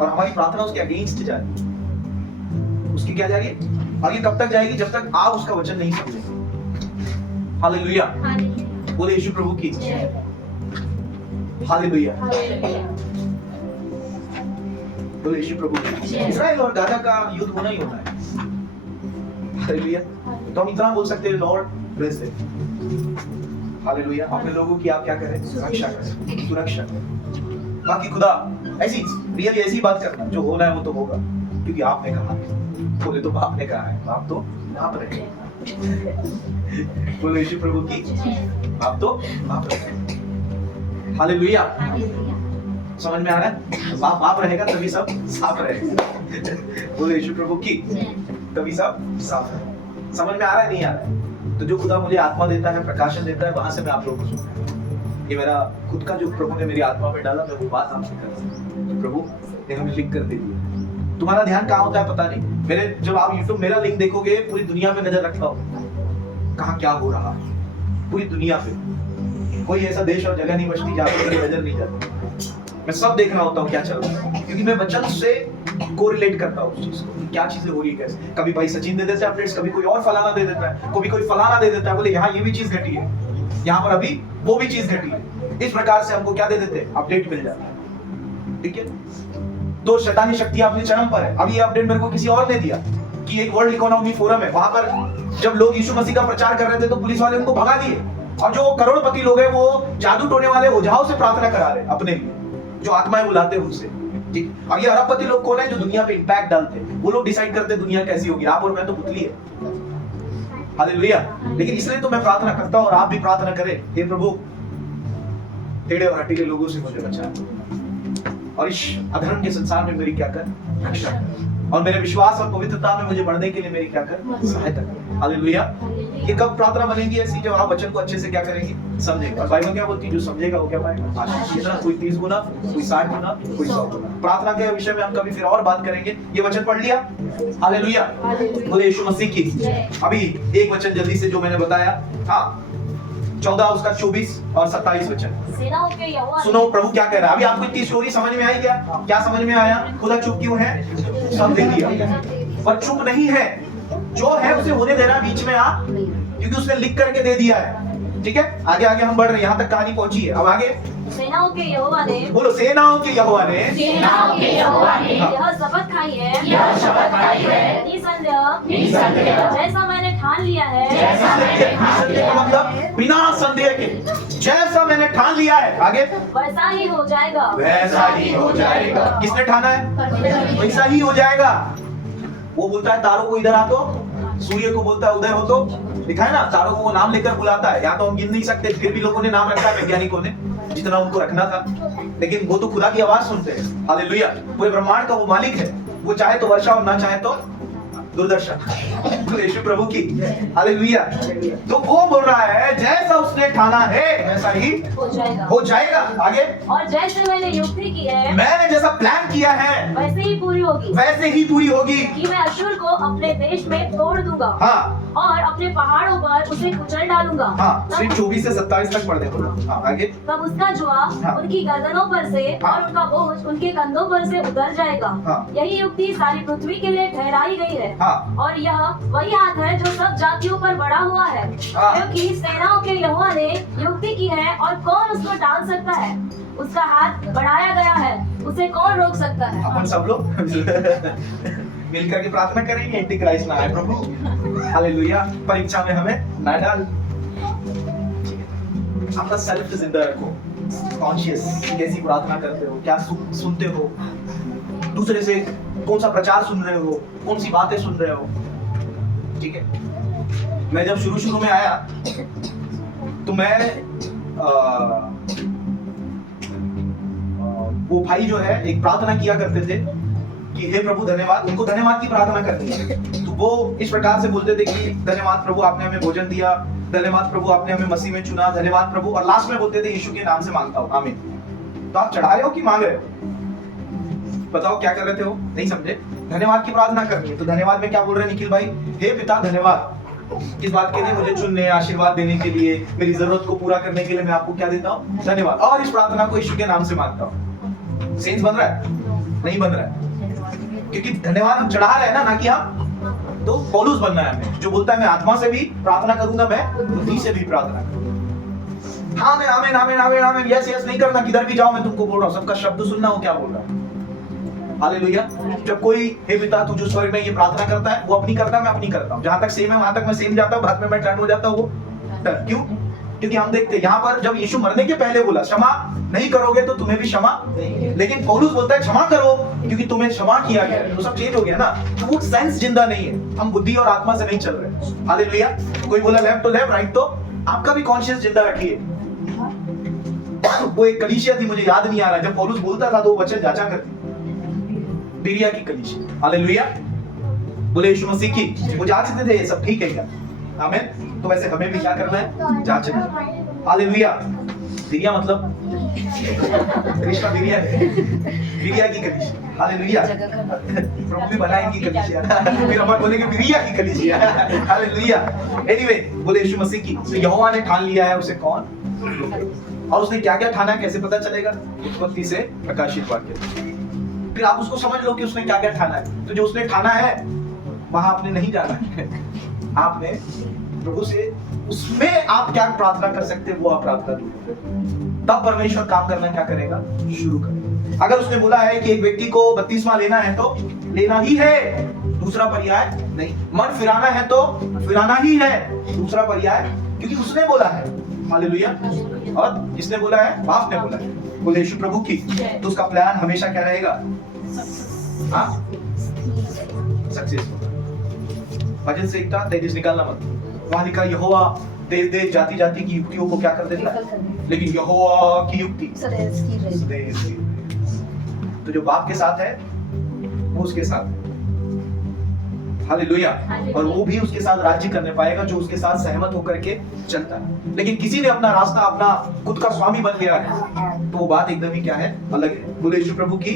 और हमारी प्रार्थना उसके अगेंस्ट जा रही है। उसकी क्या जा रही है? और ये कब तक जाएगी? जब तक आप उसका वचन नहीं समझेंगे। हालेलुया। बोले यीशु प्रभु की। हालेलुया। बोले यीशु प्रभु की। इस्राएल और गाजा का युद्ध होना ही होना है। हालेलुया। तो हम इतना बोल सकते हैं, लॉर्ड ब्लेस देम। हालेलुया। अपने लोगों की आप क्या करें? रक्षा करें, सुरक्षा करें। बाकी खुदा ऐसी रियली ऐसी बात करना, जो होना है वो तो होगा, क्योंकि आपने कहा। बोले तो बाप ने कहा है, बाप तो बाप रहे। बोले यीशु प्रभु की। बाप तो बाप रहे। हालेलुया। समझ में आ रहा है? बाप बाप रहेगा तभी सब साफ रहेगा। बोले यीशु प्रभु की। तभी सब साफ रहेगा। समझ में आ रहा है नहीं आ रहा है? तो जो खुदा मुझे आत्मा देता है, प्रकाशन देता है, वहां से मैं आप लोगों को सुनता हूं। ये मेरा खुद का जो प्रभु ने मेरी आत्मा में डाला, मैं वो बात आपसे कर रहा हूं। प्रभु ने हमें लिंक कर दे दिया। तुम्हारा ध्यान कहाँ होता है पता नहीं। मेरे जब आप YouTube मेरा लिंक देखोगे, पूरी दुनिया में नजर रखता हो कहाँ क्या हो रहा है। पूरी दुनिया पे कोई ऐसा देश और जगह नहीं बचती जहाँ पे मेरी नजर नहीं जाती। मैं सब देख रहा होता हूँ क्या चल रहा है, क्योंकि मैं वचन से कोरिलेट करता हूँ उस चीज को, क्या चीजें हो रही है कैसे। कभी भाई सचिन दे देता है अपडेट्स, कभी कोई और फलाना दे देता है, कभी कोई फलाना दे देता है, बोले यहाँ ये भी चीज घटी है, यहाँ पर अभी वो भी चीज घटी है। इस प्रकार से हमको क्या दे देते हैं? अपडेट मिल जाता है। ठीक है। तो शैतानी शक्तियां अपने चरम पर है। अब ये अपडेट मेरे को किसी और ने दिया कि एक वर्ल्ड इकोनॉमी फोरम है, वहां पर जब लोग यीशु मसीह का प्रचार कर रहे थे तो पुलिस वाले उनको भगा दिए, और जो करोड़पति लोग हैं वो जादू टोने वाले ओझाओं से प्रार्थना करा रहे अपने लिए, जो आत्माएं बुलाते हैं उनसे। ठीक। अब ये अरबपति लोग कौन है? जो दुनिया पे इंपैक्ट डालते हैं। वो लोग डिसाइड करते हैं दुनिया कैसी होगी। आप और मैं तो पुतली है। हालेलुया। लेकिन इसलिए तो मैं प्रार्थना करता हूं और आप भी प्रार्थना करें, हे प्रभु टेढ़े और हटीले लोगों से मुझे बचा, और इस अधर्म के संसार में मेरी क्या कर? रक्षा कर। और मेरे विश्वास और पवित्रता में मुझे बढ़ने के लिए मेरी क्या कर? सहायता कर। हालेलुया। ये कब प्रार्थना बनेगी ऐसी? जब आप वचन को अच्छे से क्या करेंगे? समझेंगे। और बाइबल क्या बोलती है? जो समझेगा वो क्या पाएगा? आशीष। इतना कोई 30 गुना, कोई 60 गुना, कोई 100 गुना। प्रार्थना के विषय में हम कभी फिर और बात करेंगे। ये वचन पढ़ लिया? हालेलुया। बोले यीशु मसीह की। अभी एक वचन जल्दी से जो मैंने बताया, हाँ 14 उसका 24 और 27 वचन सुनो प्रभु क्या कह रहा है। अभी आपको इतनी स्टोरी समझ में आई क्या? क्या समझ में आया? खुदा चुप क्यों है? सब दे दिया, पर चुप नहीं है। जो है उसे होने देना बीच में आप, क्योंकि उसने लिख करके दे दिया है। ठीक है। आगे आगे हम बढ़ रहे हैं, यहाँ तक कहानी पहुंची है। अब आगे सेनाओं के यहोवा ने, बोलो सेनाओं के यहोवा ने, सेनाओं के यहोवा ने यह शपथ खाई है, यह शपथ खाई है, निसंदेह जैसा मैंने ठान लिया है, जैसा मैंने ठान लिया का मतलब बिना संदेह के, जैसा मैंने ठान लिया है, आगे वैसा ही हो जाएगा, वैसा ही हो जाएगा। किसने ठाना है? वैसा ही हो जाएगा। वो बोलता है तारों को इधर आ तो, सूर्य को बोलता है उदय हो तो। लिखा है ना, तारों को वो नाम लेकर बुलाता है। या तो हम गिन नहीं सकते, फिर भी लोगों ने नाम रखा है, वैज्ञानिकों ने, जितना उनको रखना था। लेकिन वो तो खुदा की आवाज सुनते हैं। हालेलुया। पूरे ब्रह्मांड का वो मालिक है। वो चाहे तो वर्षा और ना चाहे तो दुर्दशा। यीशु प्रभु की। हालेलुया। तो वो बोल रहा है जैसा उसने ठाना है वैसा ही हो जाएगा। आगे, और जैसे मैंने युक्ति की है, मैंने जैसा प्लान किया है वैसे ही पूरी होगी, वैसे ही पूरी होगी, कि मैं अशुर को अपने देश में तोड़ दूंगा, हाँ, और अपने पहाड़ों पर उसे कुचल डालूंगा। हाँ, सिर्फ 24 से 27 तक पढ़ दे। हाँ, आगे, तब उसका जवाब हाँ, उनकी गर्दनों पर से हाँ, और उनका बोझ उनके कंधों पर से उतर जाएगा। हाँ, यही युक्ति सारी पृथ्वी के लिए ठहराई गई है, हाँ, और यह वही हाथ है जो सब जातियों पर बढ़ा हुआ है, हाँ, क्योंकि सेनाओं के यहोवा ने युक्ति की है और कौन उसको टाल सकता है। उसका हाथ बढ़ाया गया है, उसे कौन रोक सकता है। अपन सब लोग मिलकर के प्रार्थना करेंगे, एंटी क्राइस्ट ना आए प्रभु, हालेलुया। परीक्षा में हमें ना डाल। अपना सेल्फ जिंदा रखो, कॉन्शियस कैसी प्रार्थना करते हो, क्या सुनते हो, दूसरे से कौन सा प्रचार सुन रहे हो, कौन सी बातें सुन रहे हो, ठीक है। मैं जब शुरू में आया तो मैं वो भाई जो है एक प्रार्थना किया करते थे कि हे प्रभु धन्यवाद, उनको धन्यवाद की प्रार्थना करनी है, तो वो इस प्रकार से बोलते थे कि धन्यवाद प्रभु आपने हमें भोजन दिया, धन्यवाद प्रभु आपने हमें मसीह में चुना, धन्यवाद प्रभु, और लास्ट में बोलते थे यीशु के नाम से मांगता हूं, आमीन। तो आप चढ़ा रहे हो कि मांग रहे हो? बताओ क्या कर रहे हो? नहीं समझे? धन्यवाद की प्रार्थना करनी है, तो धन्यवाद में क्या बोल रहे हैं निखिल भाई? हे पिता धन्यवाद इस बात के लिए, मुझे चुनने, आशीर्वाद देने के लिए, मेरी जरूरत को पूरा करने के लिए मैं आपको क्या देता हूँ? धन्यवाद। और इस प्रार्थना को यीशु के नाम से मांगता हूँ। सेंस बन रहा है? नहीं बन रहा है, क्योंकि धन्यवाद हम चढ़ा रहे हैं ना कि हम, तो पौलुस बनना है हमें, जो बोलता है मैं आत्मा से भी प्रार्थना करूंगा, मैं बुद्धि से भी प्रार्थना करूंगा। हाँ मैं आमीन आमीन आमीन आमीन यस यस नहीं करना, किधर भी जाओ मैं तुमको बोल रहा हूँ, सबका शब्द सुनना हो क्या बोल रहा है। हालेलुया। जब कोई हे पिता तू जो स्वर्ग में ये प्रार्थना करता है, वो अपनी करता है, मैं अपनी करता हूँ, जहां तक सेम है वहां तक मैं सेम जाता हूँ, बाद में मैं टर्न हो जाता हूँ वो टर्न। क्यों? क्योंकि हम देखते हैं यहाँ पर जब यीशु मरने के पहले बोला क्षमा नहीं करोगे तो तुम्हें भी क्षमा, लेकिन पौलुस बोलता है क्षमा करो क्योंकि तुम्हें क्षमा किया गया है, तो सब चेंज हो गया ना। तो वो सेंस जिंदा नहीं है, हम बुद्धि और आत्मा से नहीं चल रहे। हालेलुया। कोई बोला लेफ्ट तो लेफ्ट, राइट तो आपका भी कॉन्शियस जिंदा रखिए। वो एक कलीसिया थी, मुझे याद नहीं आ रहा, जब पौलुस बोलता था तो वो वचन जांचा करती, बिरिया की कलीसिया। हालेलुया। बोले यीशु मसीह की, वो जांचते थे ये सब ठीक है क्या? आमीन। तो वैसे हमें भी क्या करना है? जांचना। हालेलुया। बिरिया मतलब कृष्णा बिरिया है, बिरिया की कलीसिया। हालेलुया। प्रभु भी बनाएंगी कलीसिया, फिर अपन बोलेंगे बिरिया की कलीसिया। हालेलुया। एनीवे, बोले यीशु मसीह की, तो यहोवा ने ठान लिया है उसे कौन, और उसने क्या क्या ठाना है कैसे पता चलेगा? उत्पत्ति से प्रकाशित वाक्य। फिर आप उसको समझ लो कि उसने क्या क्या ठाना है। तो जो उसने ठाना है वहां आपने नहीं जाना है, आपने प्रभु से उसमें आप क्या प्रार्थना कर सकते हैं वो आप प्रार्थना करो, तब परमेश्वर काम करना क्या करेगा? शुरू करेगा। अगर उसने बोला है कि एक व्यक्ति को बपतिस्मा लेना है तो लेना ही है, दूसरा पर्याय नहीं। मन फिराना है तो फिराना ही है, दूसरा पर्याय, क्योंकि उसने बोला है। हालेलुया। और किसने बोला है? बाप ने बोला है। बोले यीशु प्रभु की, तो उसका प्लान हमेशा क्या रहेगा? सक्सेस। भजन से एकता तेजस निकालना मत। वहां लिखा यहोवा देश देश जाति जाति की युक्तियों को क्या कर देता है, लेकिन यहोवा की युक्ति सदैव की। तो जो बाप के साथ है वो उसके साथ है। हालेलुया। और वो भी उसके साथ राज्य करने पाएगा जो उसके साथ सहमत होकर के चलता है। लेकिन किसी ने अपना रास्ता अपना खुद का स्वामी बन गया है तो वो बात एकदम ही क्या है? अलग है। बोले यीशु प्रभु की।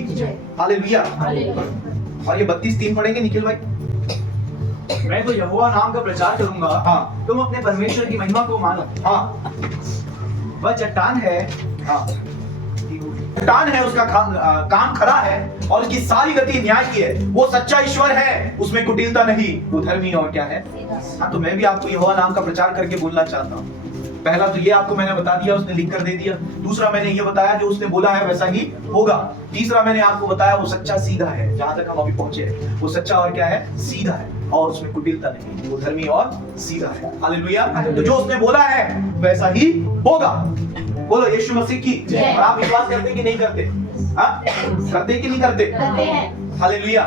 हालेलुया। और ये 32:3 पढ़ेंगे निखिल भाई। मैं तो यहोवा नाम का प्रचार करूंगा। हाँ। तुम अपने परमेश्वर की महिमा को मानो। हाँ। वह चट्टान है। हाँ। चट्टान है, उसका काम खरा है और उसकी सारी गति न्याय की है। वो सच्चा ईश्वर है, उसमें कुटिलता नहीं, वो धर्मी और क्या है? हाँ। तो मैं भी आपको यहोवा नाम का प्रचार करके बोलना चाहता हूँ। पहला तो ये आपको मैंने बता दिया, उसने लिख कर दे दिया। दूसरा मैंने ये बताया जो उसने बोला है वैसा ही होगा। तीसरा मैंने आपको बताया वो सच्चा सीधा है, जहां तक हम अभी पहुंचे हैं वो सच्चा और क्या है? सीधा है, और उसमें कुटिलता नहीं, वो धर्मी और सीधा है। हालेलुया। तो जो उसने बोला है वैसा ही होगा। बोलो यीशु मसीह की। और आप विश्वास करते कि नहीं करते? हाँ? करते कि नहीं करते? हालेलुया।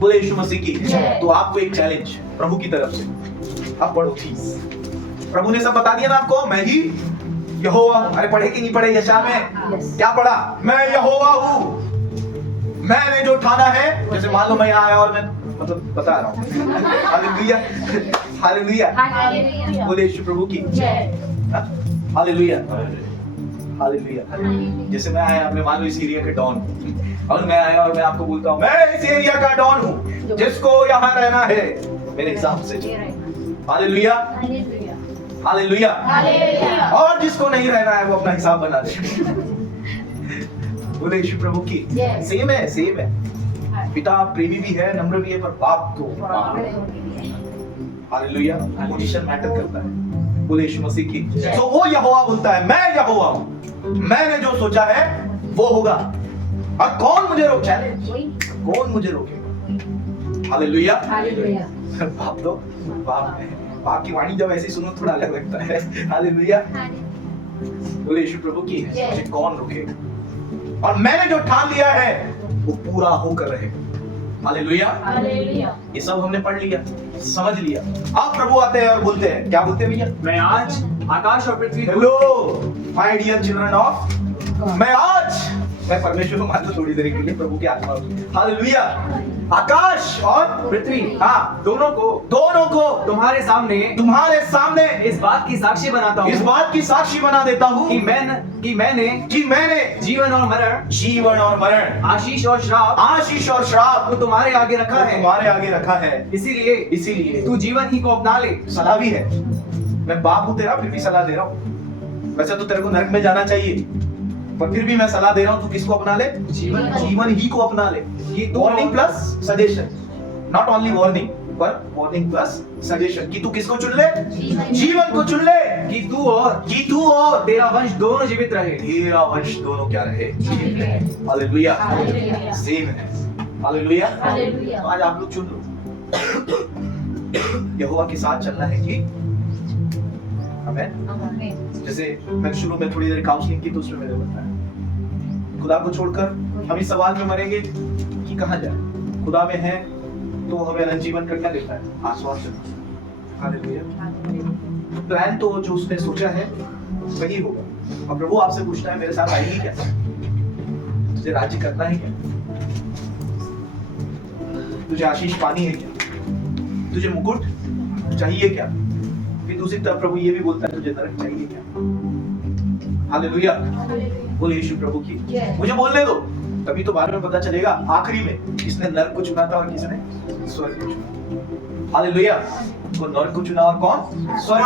बोले यीशु मसीह की। तो आपको एक चैलेंज प्रभु की तरफ से, आप पढ़ो प्लीज। प्रभु ने सब बता दिया ना आपको, मैं ही यहोवा हूं। अरे पढ़े कि नहीं पढ़े? यशायाह में क्या पढ़ा? मैं यहोवा हूं, मैंने जो ठाना है। जैसे मान लो मैं यहाँ आया और मैं मतलब बता रहा हूँ। हालेलुया। हालेलुया। बोले यीशु प्रभु की। हालेलुया। हालेलुया। जैसे मैं आया, आपने मान लो इस एरिया के डॉन, और मैं आया और मैं आपको बोलता हूँ मैं इस एरिया का डॉन हूँ, जिसको यहाँ रहना है मेरे हिसाब से। हालेलुया। हालेलुया। और जिसको नहीं रहना है वो अपना हिसाब बना दे। बोले यीशु प्रभु की। सेम है, सेम है। पिता प्रेमी भी है, नम्र भी है, पर बाप तो हालेलुया पोजीशन मैटर करता है। बोले यीशु मसीह की। तो वो यहोवा बोलता है मैं यहोवा हूं, मैंने जो सोचा है वो होगा। और कौन मुझे रोक? चैलेंज। कौन मुझे रोकेगा? हालेलुया। हालेलुया। बाप तो बाप है, बाप की वाणी जब ऐसी सुनो थोड़ा अलग लगता है। हालेलुया। बोले यीशु प्रभु की है, मुझे कौन रोकेगा, और मैंने जो ठान लिया है वो पूरा होकर रहेगा। हालेलुया। हालेलुया। ये सब हमने पढ़ लिया, समझ लिया। अब प्रभु आते हैं और बोलते हैं, क्या बोलते हैं भैया? मैं आज आकाश और पृथ्वी hello my dear children of, मैं परमेश्वर को मानता थोड़ी देर के लिए, प्रभु की आत्मा। हालेलुया। आकाश और पृथ्वी हाँ दोनों को तुम्हारे सामने इस बात की साक्षी बनाता हूँ, इस बात की साक्षी बना देता हूँ कि मैंने जीवन और मरण, आशीष और श्राप को तुम्हारे आगे रखा है। इसीलिए तू जीवन ही को अपना ले। सलाह भी है, मैं बाप हूँ तेरा, फिर भी सलाह दे रहा हूँ। वैसे तो तेरे को नरक में जाना चाहिए, पर फिर भी मैं सलाह दे रहा हूँ, तू किसको अपना ले? जीवन ही को अपना ले। ये warning plus suggestion, not only warning पर वार्निंग प्लस सजेशन, कि तू किसको चुन ले? जीवन को चुन ले, कि तू और तेरा वंश दोनों जीवित रहे। तेरा वंश दोनों क्या रहे? हालेलुया। हालेलुया। सेम है। हालेलुया। हालेलुया। तो आज आप लोग चुन लो, यहोवा के साथ चलना है कि आमीन। जैसे मैं शुरू में थोड़ी देर काउंसलिंग की तो उसमें मैंने बताया, खुदा को छोड़कर हम इस सवाल में मरेंगे कि कहां जाए। खुदा में है तो हमें अनंत जीवन का क्या देता है? आश्वासन। हालेलुया। प्लान तो जो उसने सोचा है वही होगा। और प्रभु आपसे पूछता है, मेरे साथ आएगी क्या? तुझे राज्य करना है क्या? तुझे आशीष पानी है क्या? तुझे मुकुट चाहिए क्या? फिर दूसरी तरफ प्रभु ये भी बोलता है, तुझे नरक चाहिए क्या? हालेलुया। बोले यीशु प्रभु की। मुझे बोलने दो, तभी तो बाद में पता चलेगा आखिरी में किसने नरक को चुना था और किसने स्वर्ग को चुना। हालेलुया। तो नरक को चुना और कौन? स्वर्ग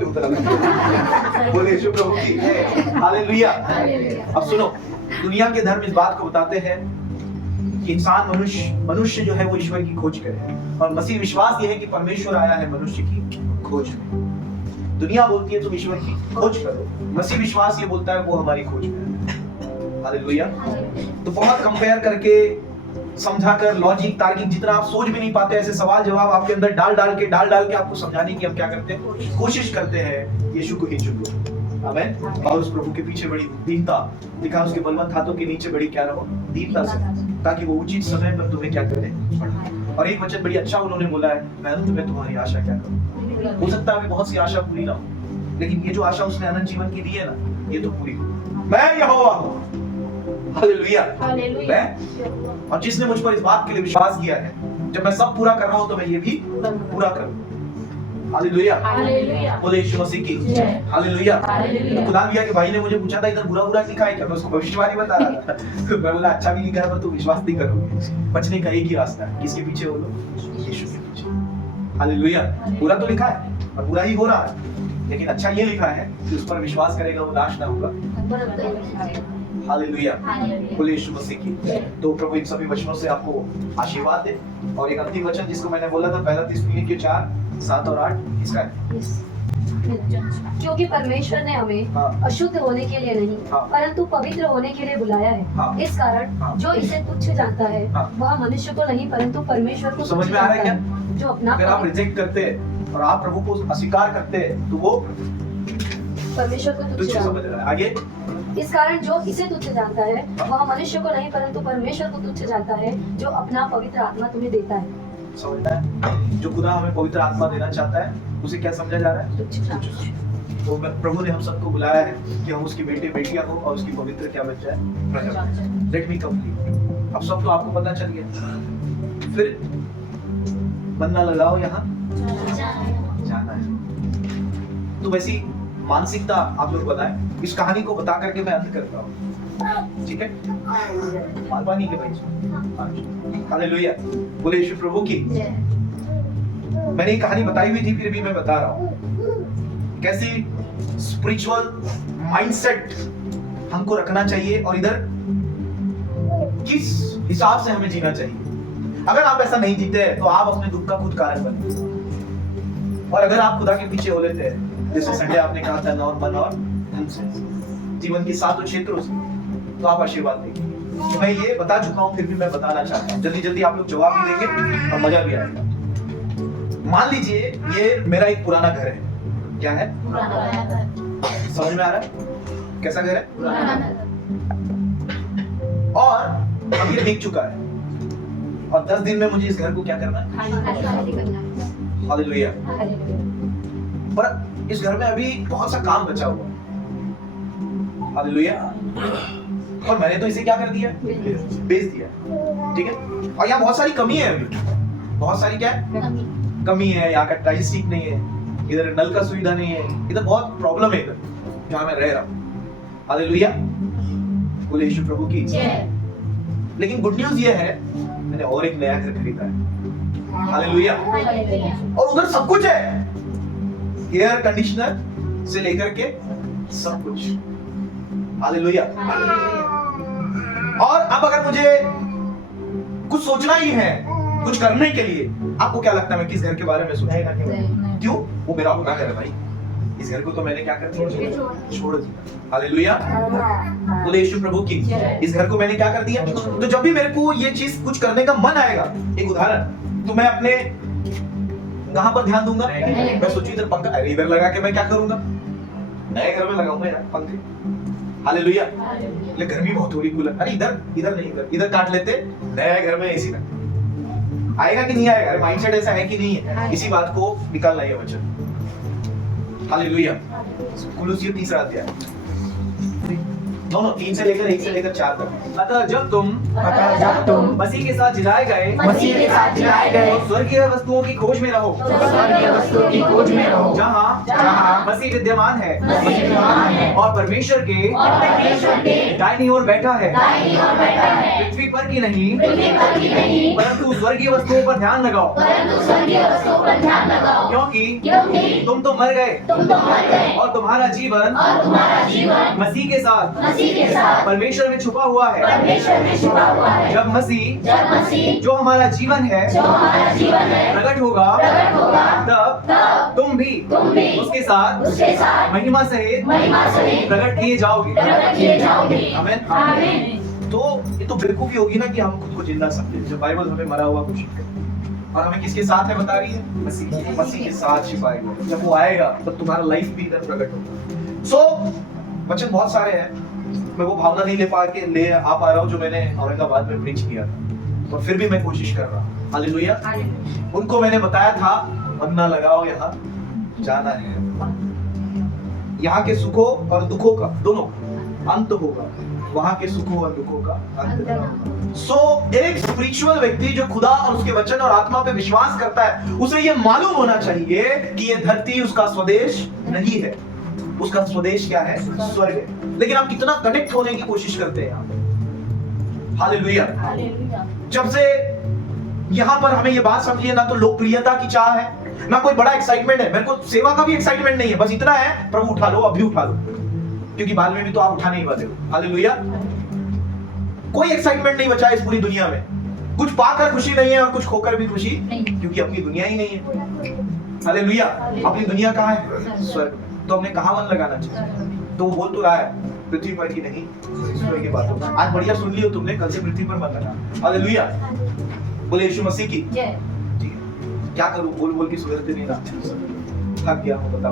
को। बोले यीशु प्रभु की। हालेलुया। अब सुनो, दुनिया के धर्म इस बात को बताते हैं कि इंसान मनुष्य जो है वो ईश्वर की खोज करे, और मसीह विश्वास ये है कि परमेश्वर आया है मनुष्य की खोज में। दुनिया बोलती है तुम ईश्वर की खोज करो, मसीह विश्वास ये बोलता है वो हमारी खोज में। हालेलुया। तो बहुत कंपेयर करके, समझाकर, लॉजिक, तार्किक, जितना आप सोच भी नहीं पाते ऐसे सवाल जवाब आपके अंदर डाल डाल के आपको समझाने की हम क्या करते हैं? कोशिश करते हैं यीशु को ही चुन लो। आमीन। और उस प्रभु के पीछे बड़ी दीनता दिखा, उसके बलवंत हाथों के नीचे बड़ी क्या रहो? दीनता से, ताकि वो उचित समय पर तुम्हें क्या करे? और एक वचन बड़ी अच्छा उन्होंने बोला है, मैं अंत में तुम्हारी आशा क्या करूं। हो सकता है बहुत सी आशा पूरी ना हो, लेकिन ये जो आशा उसने अनंत जीवन की दी है ना, ये तो पूरी हो। मैं यहोवा हूं। हालेलुया। मैं, और जिसने मुझ पर इस बात के लिए विश्वास किया है, जब मैं सब पूरा कर रहा हूं तो मैं ये भी पूरा करूं। हालेलुया। बोले यीशु मसीह की। हालेलुया। खुदा मियां के भाई ने मुझे पूछा था, इधर बुरा लिखा है क्या? मैं उसको भविष्यवाणी बता रहा था। मैं बोला अच्छा भी लिखा है पर तू विश्वास नहीं करोगे। बचने का एक ही रास्ता है, किसके पीछे बोलो? यीशु के पीछे। हालेलुया। बुरा तो लिखा है और बुरा ही हो रहा है, लेकिन अच्छा ये लिखा है कि उस पर विश्वास करेगा वो नाश ना होगा। हालेलुया। बोले यीशु मसीह की। तो प्रभु इन सभी वचनों से आपको आशीर्वाद दे। और एक अंतिम वचन जिसको मैंने बोला था, पहला थिस्सलुनीके 4:7 और 8, इसका है। क्योंकि परमेश्वर ने हमें हाँ। अशुद्ध होने के लिए नहीं, हाँ। परंतु पवित्र होने के लिए बुलाया है। हाँ। इस कारण हाँ। जो इसे तुच्छ जानता है हाँ। वह मनुष्य को नहीं परंतु परमेश्वर को समझ तुच्छ में आ रहा है जानता है। जो अपना अगर आप रिजेक्ट करते हैं और आप प्रभु को अस्वीकार करते हैं तो वो परमेश्वर को तुच्छ तुच्छ जानता समझ रहा है। आगे है। इस कारण जो इसे तुच्छ जानता है वह मनुष्य को नहीं परंतु परमेश्वर को तुच्छ जानता है, जो अपना पवित्र आत्मा तुम्हें देता है। समझना है, जो खुदा हमें पवित्र आत्मा देना चाहता है उसे क्या समझा जा रहा है? तुच्छ। तो प्रभु ने हम सबको बुलाया है कि हम उसके बेटे बेटियां हो और उसकी पवित्र क्या बन जाए? प्रजा। Let me complete. अब सब तो आपको पता चल गया, फिर मन ना लगाओ, यहाँ जाना है। तो वैसी मानसिकता आप लोग बनाए। इस कहानी को बता करके मैं अंत करता हूँ, ठीक है? मालवानी के भाई। हालेलुया। बोले यीशु प्रभु की। मैंने ये कहानी बताई हुई थी, फिर भी मैं बता रहा हूँ कैसी स्पिरिचुअल माइंडसेट हमको रखना चाहिए और इधर किस हिसाब से हमें जीना चाहिए। अगर आप ऐसा नहीं जीते हैं तो आप अपने दुख का खुद कारण बने। और अगर आप खुदा के पीछे हो लेते हैं, जैसे संडे आपने कहा था, नौ मन और धन से, जीवन के 7 क्षेत्रों से, तो आप आशीर्वाद देंगे। मैं ये बता चुका हूँ, फिर भी मैं बताना चाहता हूँ। जल्दी जल्दी आप लोग जवाब भी देंगे और मजा भी आएगा। मान लीजिए ये मेरा एक पुराना घर है। क्या है? समझ में आ रहा है? कैसा घर है? और अब ये बिक चुका है और 10 दिन में मुझे इस घर को क्या करना है? हालेलुया। पर इस घर में अभी बहुत सा काम बचा हुआ। हालेलुया। और मैंने तो इसे क्या कर दिया? बेच दिया। ठीक है। और यहाँ बहुत सारी कमी है, अभी बहुत सारी क्या है? कमी है। यहाँ का टाइल्स ठीक नहीं है, इधर नल का सुविधा नहीं है, इधर बहुत प्रॉब्लम है इधर जहाँ मैं रह रहा हूँ। हालेलुया। बोले यीशु प्रभु की। लेकिन गुड न्यूज ये है, मैंने और एक नया घर खरीदा है। हालेलुया। और उधर सब कुछ है, एयर कंडीशनर से लेकर के सब कुछ। हालेलुया। और अब अगर मुझे कुछ सोचना ही है, कुछ करने के लिए, आपको क्या लगता है मैं किस घर के बारे में सोचूंगा? क्यों? वो मेरा अपना घर है भाई। इस घर को तो मैंने क्या कर दिया? छोड़ दिया। हालेलुया। बोले यीशु प्रभु की। इस घर को मैंने क्या कर दिया? तो जब भी मेरे को ये चीज कुछ करने का मन आएगा, एक उदाहरण, तो मैं अपने कहां पर ध्यान दूंगा? मैं सोचू इधर पंखा, अरे इधर लगा के मैं क्या करूंगा? नए घर में लगाऊंगा यार पंखे। हालेलुया। लेकिन गर्मी बहुत हो रही, कूलर, अरे इधर नहीं, इधर काट लेते, नया घर में एसी लगा। आएगा कि नहीं आएगा? माइंडसेट ऐसा है कि नहीं है? इसी बात को निकालना है वचन। हालेलुया। कुलुसियों 3 अध्याय, दोनों 3 से लेकर 1 से लेकर 4 तक। अतः जब तुम मसीह के साथ जिलाए गए, स्वर्गीय वस्तुओं की खोज में रहो, जहाँ मसीह विद्यमान है और परमेश्वर के दाहिनी ओर बैठा है। पृथ्वी पर की नहीं, परंतु स्वर्गीय वस्तुओं पर ध्यान लगाओ, क्योंकि तुम तो मर गए और तुम्हारा जीवन मसीह के साथ परमेश्वर में छुपा हुआ है। जब मसीह जो हमारा जीवन है प्रकट होगा, तब तुम भी उसके साथ महिमा सहित प्रकट किए जाओगे। आमीन। तो ये तो बेवकूफी होगी ना कि हम खुद को जिंदा समझे, जब बाइबल हमें मरा हुआ घोषित करे और हमें किसके साथ है बता रही है? मसीह के साथ छिपाएगा। जब वो आएगा तब तुम्हारा लाइफ भी इधर प्रकट होगा। सो वचन बहुत सारे हैं, मैं वो भावना नहीं ले पा रहा हूँ जो मैंने औरंगाबाद में प्रीच किया था, और फिर भी मैं कोशिश कर रहा हूँ। हालेलुया। उनको मैंने बताया था वरना लगाओ, यहाँ जाना है, यहाँ के सुखों और दुखों का दोनों अंत होगा, वहां के सुखों और दुखों का अंत। सो एक स्पिरिचुअल व्यक्ति जो खुदा और उसके वचन और आत्मा पे विश्वास करता है, उसे ये मालूम होना चाहिए कि ये धरती उसका स्वदेश नहीं है। उसका स्वदेश क्या है? स्वर्ग है। लेकिन आप कितना कनेक्ट होने की कोशिश करते हैं आप। हालेलुया। जब से यहाँ पर हमें ये बात समझिए, ना तो लोकप्रियता की चाह है, ना कोई बड़ा एक्साइटमेंट है। मेरे को सेवा का भी एक्साइटमेंट नहीं है, बस इतना है प्रभु उठा लो, अभी उठा लो, क्योंकि बाद में भी तो आप उठा नहीं पाते हो। हालेलुया। कोई एक्साइटमेंट नहीं बचा इस पूरी दुनिया में। कुछ पाकर खुशी नहीं है और कुछ खोकर भी खुशी, क्योंकि अपनी दुनिया ही नहीं है। हालेलुया। अपनी दुनिया कहाँ है? स्वर्ग। तो हमने कहाँ मन लगाना चाहिए? तो वो बोल तो रहा है पृथ्वी पर की नहीं, स्वर्ग की बातों। आज बढ़िया सुन लियो तुमने, कल से पृथ्वी पर मन लगा। हालेलुया। बोले यीशु मसीह की। ठीक है। क्या करूं? बोल बोल के सुधरते नहीं ना, थक गया हूं बता।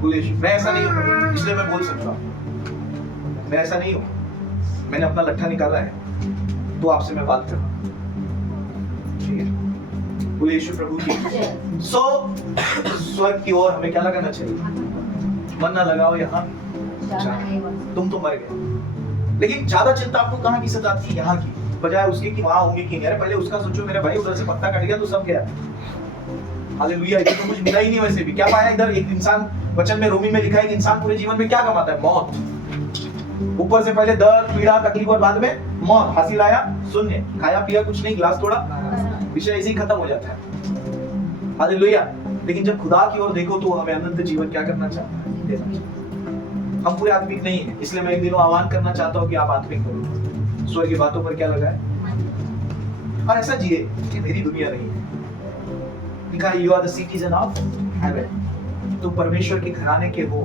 बोले यीशु, मैं ऐसा नहीं हूं, इसलिए मैं बोल सकता हूं। मैं ऐसा नहीं हूं, मैंने अपना लट्ठा निकाला है, तो आपसे मैं बात कर रहा हूं। ठीक है। बोले यीशु प्रभु की। सो स्वर्ग की ओर हमें क्या लगाना चाहिए? मन ना लगाओ यहाँ, तुम तो मर गए। लेकिन ज्यादा चिंता आपको कहाँ की सताती है? यहाँ की, बजाय उसके कि वहां होंगे कि नहीं। अरे पहले उसका सोचो मेरे भाई, उधर से पत्ता कट गया तो सब गया। हालेलुया। इधर तो कुछ मिला ही नहीं। वैसे भी क्या पाया इधर? एक इंसान, वचन में रोमी में लिखा है कि इंसान पूरे जीवन में क्या कमाता है? मौत। ऊपर से पहले दर्द, पीड़ा, तकलीफ और बाद में मौत। हासिल आया शून्य, खाया पिया कुछ नहीं, गिलास तोड़ा, विषय इसी खत्म हो जाता है। हालेलुया। लेकिन जब खुदा की ओर देखो तो हमें अनंत जीवन क्या करना चाहता है? हम पूरे आत्मिक नहीं है, इसलिए मैं इन दिनों आह्वान करना चाहता हूँ कि आप आत्मिक करो। स्वर्ग की बातों पर क्या लगा है और ऐसा जिए कि मेरी दुनिया नहीं है। लिखा है, you are the citizen of haven. तुम परमेश्वर के घराने के हो,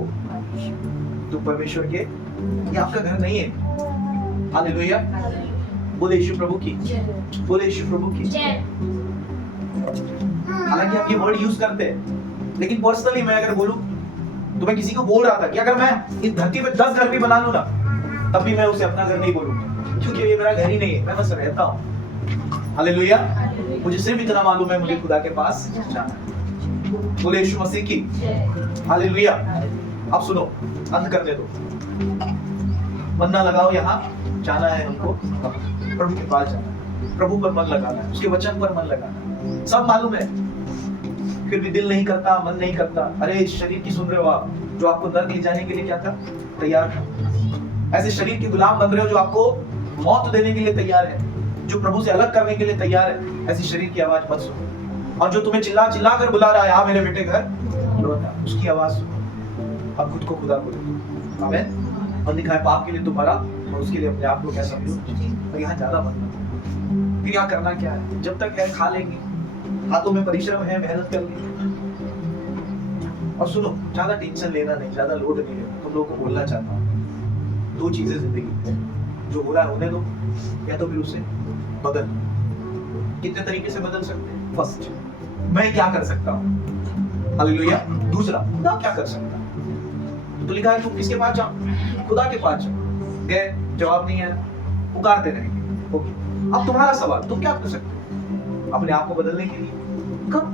तुम परमेश्वर के, ये आपका घर नहीं है। हालेलुया। बोले यीशु प्रभु की, बोले यीशु प्रभु की। हालांकि हम ये वर्ड यूज करते हैं, लेकिन पर्सनली मैं अगर बोलूं तो मैं किसी को बोल रहा था कि अगर मैं इस धरती पे 10 घर भी बना लूं ना, तब भी मैं उसे अपना घर नहीं बोलूंगा, क्योंकि ये मेरा घर ही नहीं है, मैं बस रहता हूँ। हालेलुया। मुझे सिर्फ इतना मालूम है, मुझे खुदा के पास जाना है। बोले यीशु मसीह की, हालेलुया। अब सुनो, अंत करने दो, मन ना लगाओ, यहाँ जाना है हमको, प्रभु के पास जाना है, प्रभु पर मन लगाना है, उसके वचन पर मन लगाना है। सब मालूम है, फिर भी दिल नहीं करता, मन नहीं करता। अरे इस शरीर की सुन रहे हो आप, जो आपको नरक ले जाने के लिए क्या था, तैयार था। ऐसे शरीर के गुलाम बन रहे हो जो आपको मौत देने के लिए तैयार है, जो प्रभु से अलग करने के लिए तैयार है। ऐसी शरीर की आवाज मत सुनो। और जो तुम्हें चिल्ला चिल्ला कर बुला रहा है, आ मेरे बेटे घर लौट आ, उसकी आवाज सुनो। अब खुद को खुदा को देखो। आमीन। और लिखा है पाप के लिए तुम्हारा और उसके लिए अपने आप को क्या समझो। और यहाँ ज्यादा मत, फिर यहाँ करना क्या है, जब तक है खा लेंगे, हाथों में परिश्रम है, मेहनत कर ली। और सुनो, ज्यादा टेंशन लेना नहीं, ज्यादा लोड नहीं लेना। तुम लोगों को बोलना चाहता हूँ, 2 चीजें जिंदगी में, जो हो रहा है होने दो, या तो फिर उसे बदल। कितने तरीके से बदल सकते हैं? फर्स्ट, मैं क्या कर सकता हूँ, हालेलुया। दूसरा, खुदा क्या कर सकता है। तो लिखा है तुम किसके पास जाओ, खुदा के पास जाओ। गए, जवाब नहीं आया, पुकारते रहेंगे। ओके, अब तुम्हारा सवाल, तुम क्या कर सकते हो अपने आप को बदलने के लिए? करो,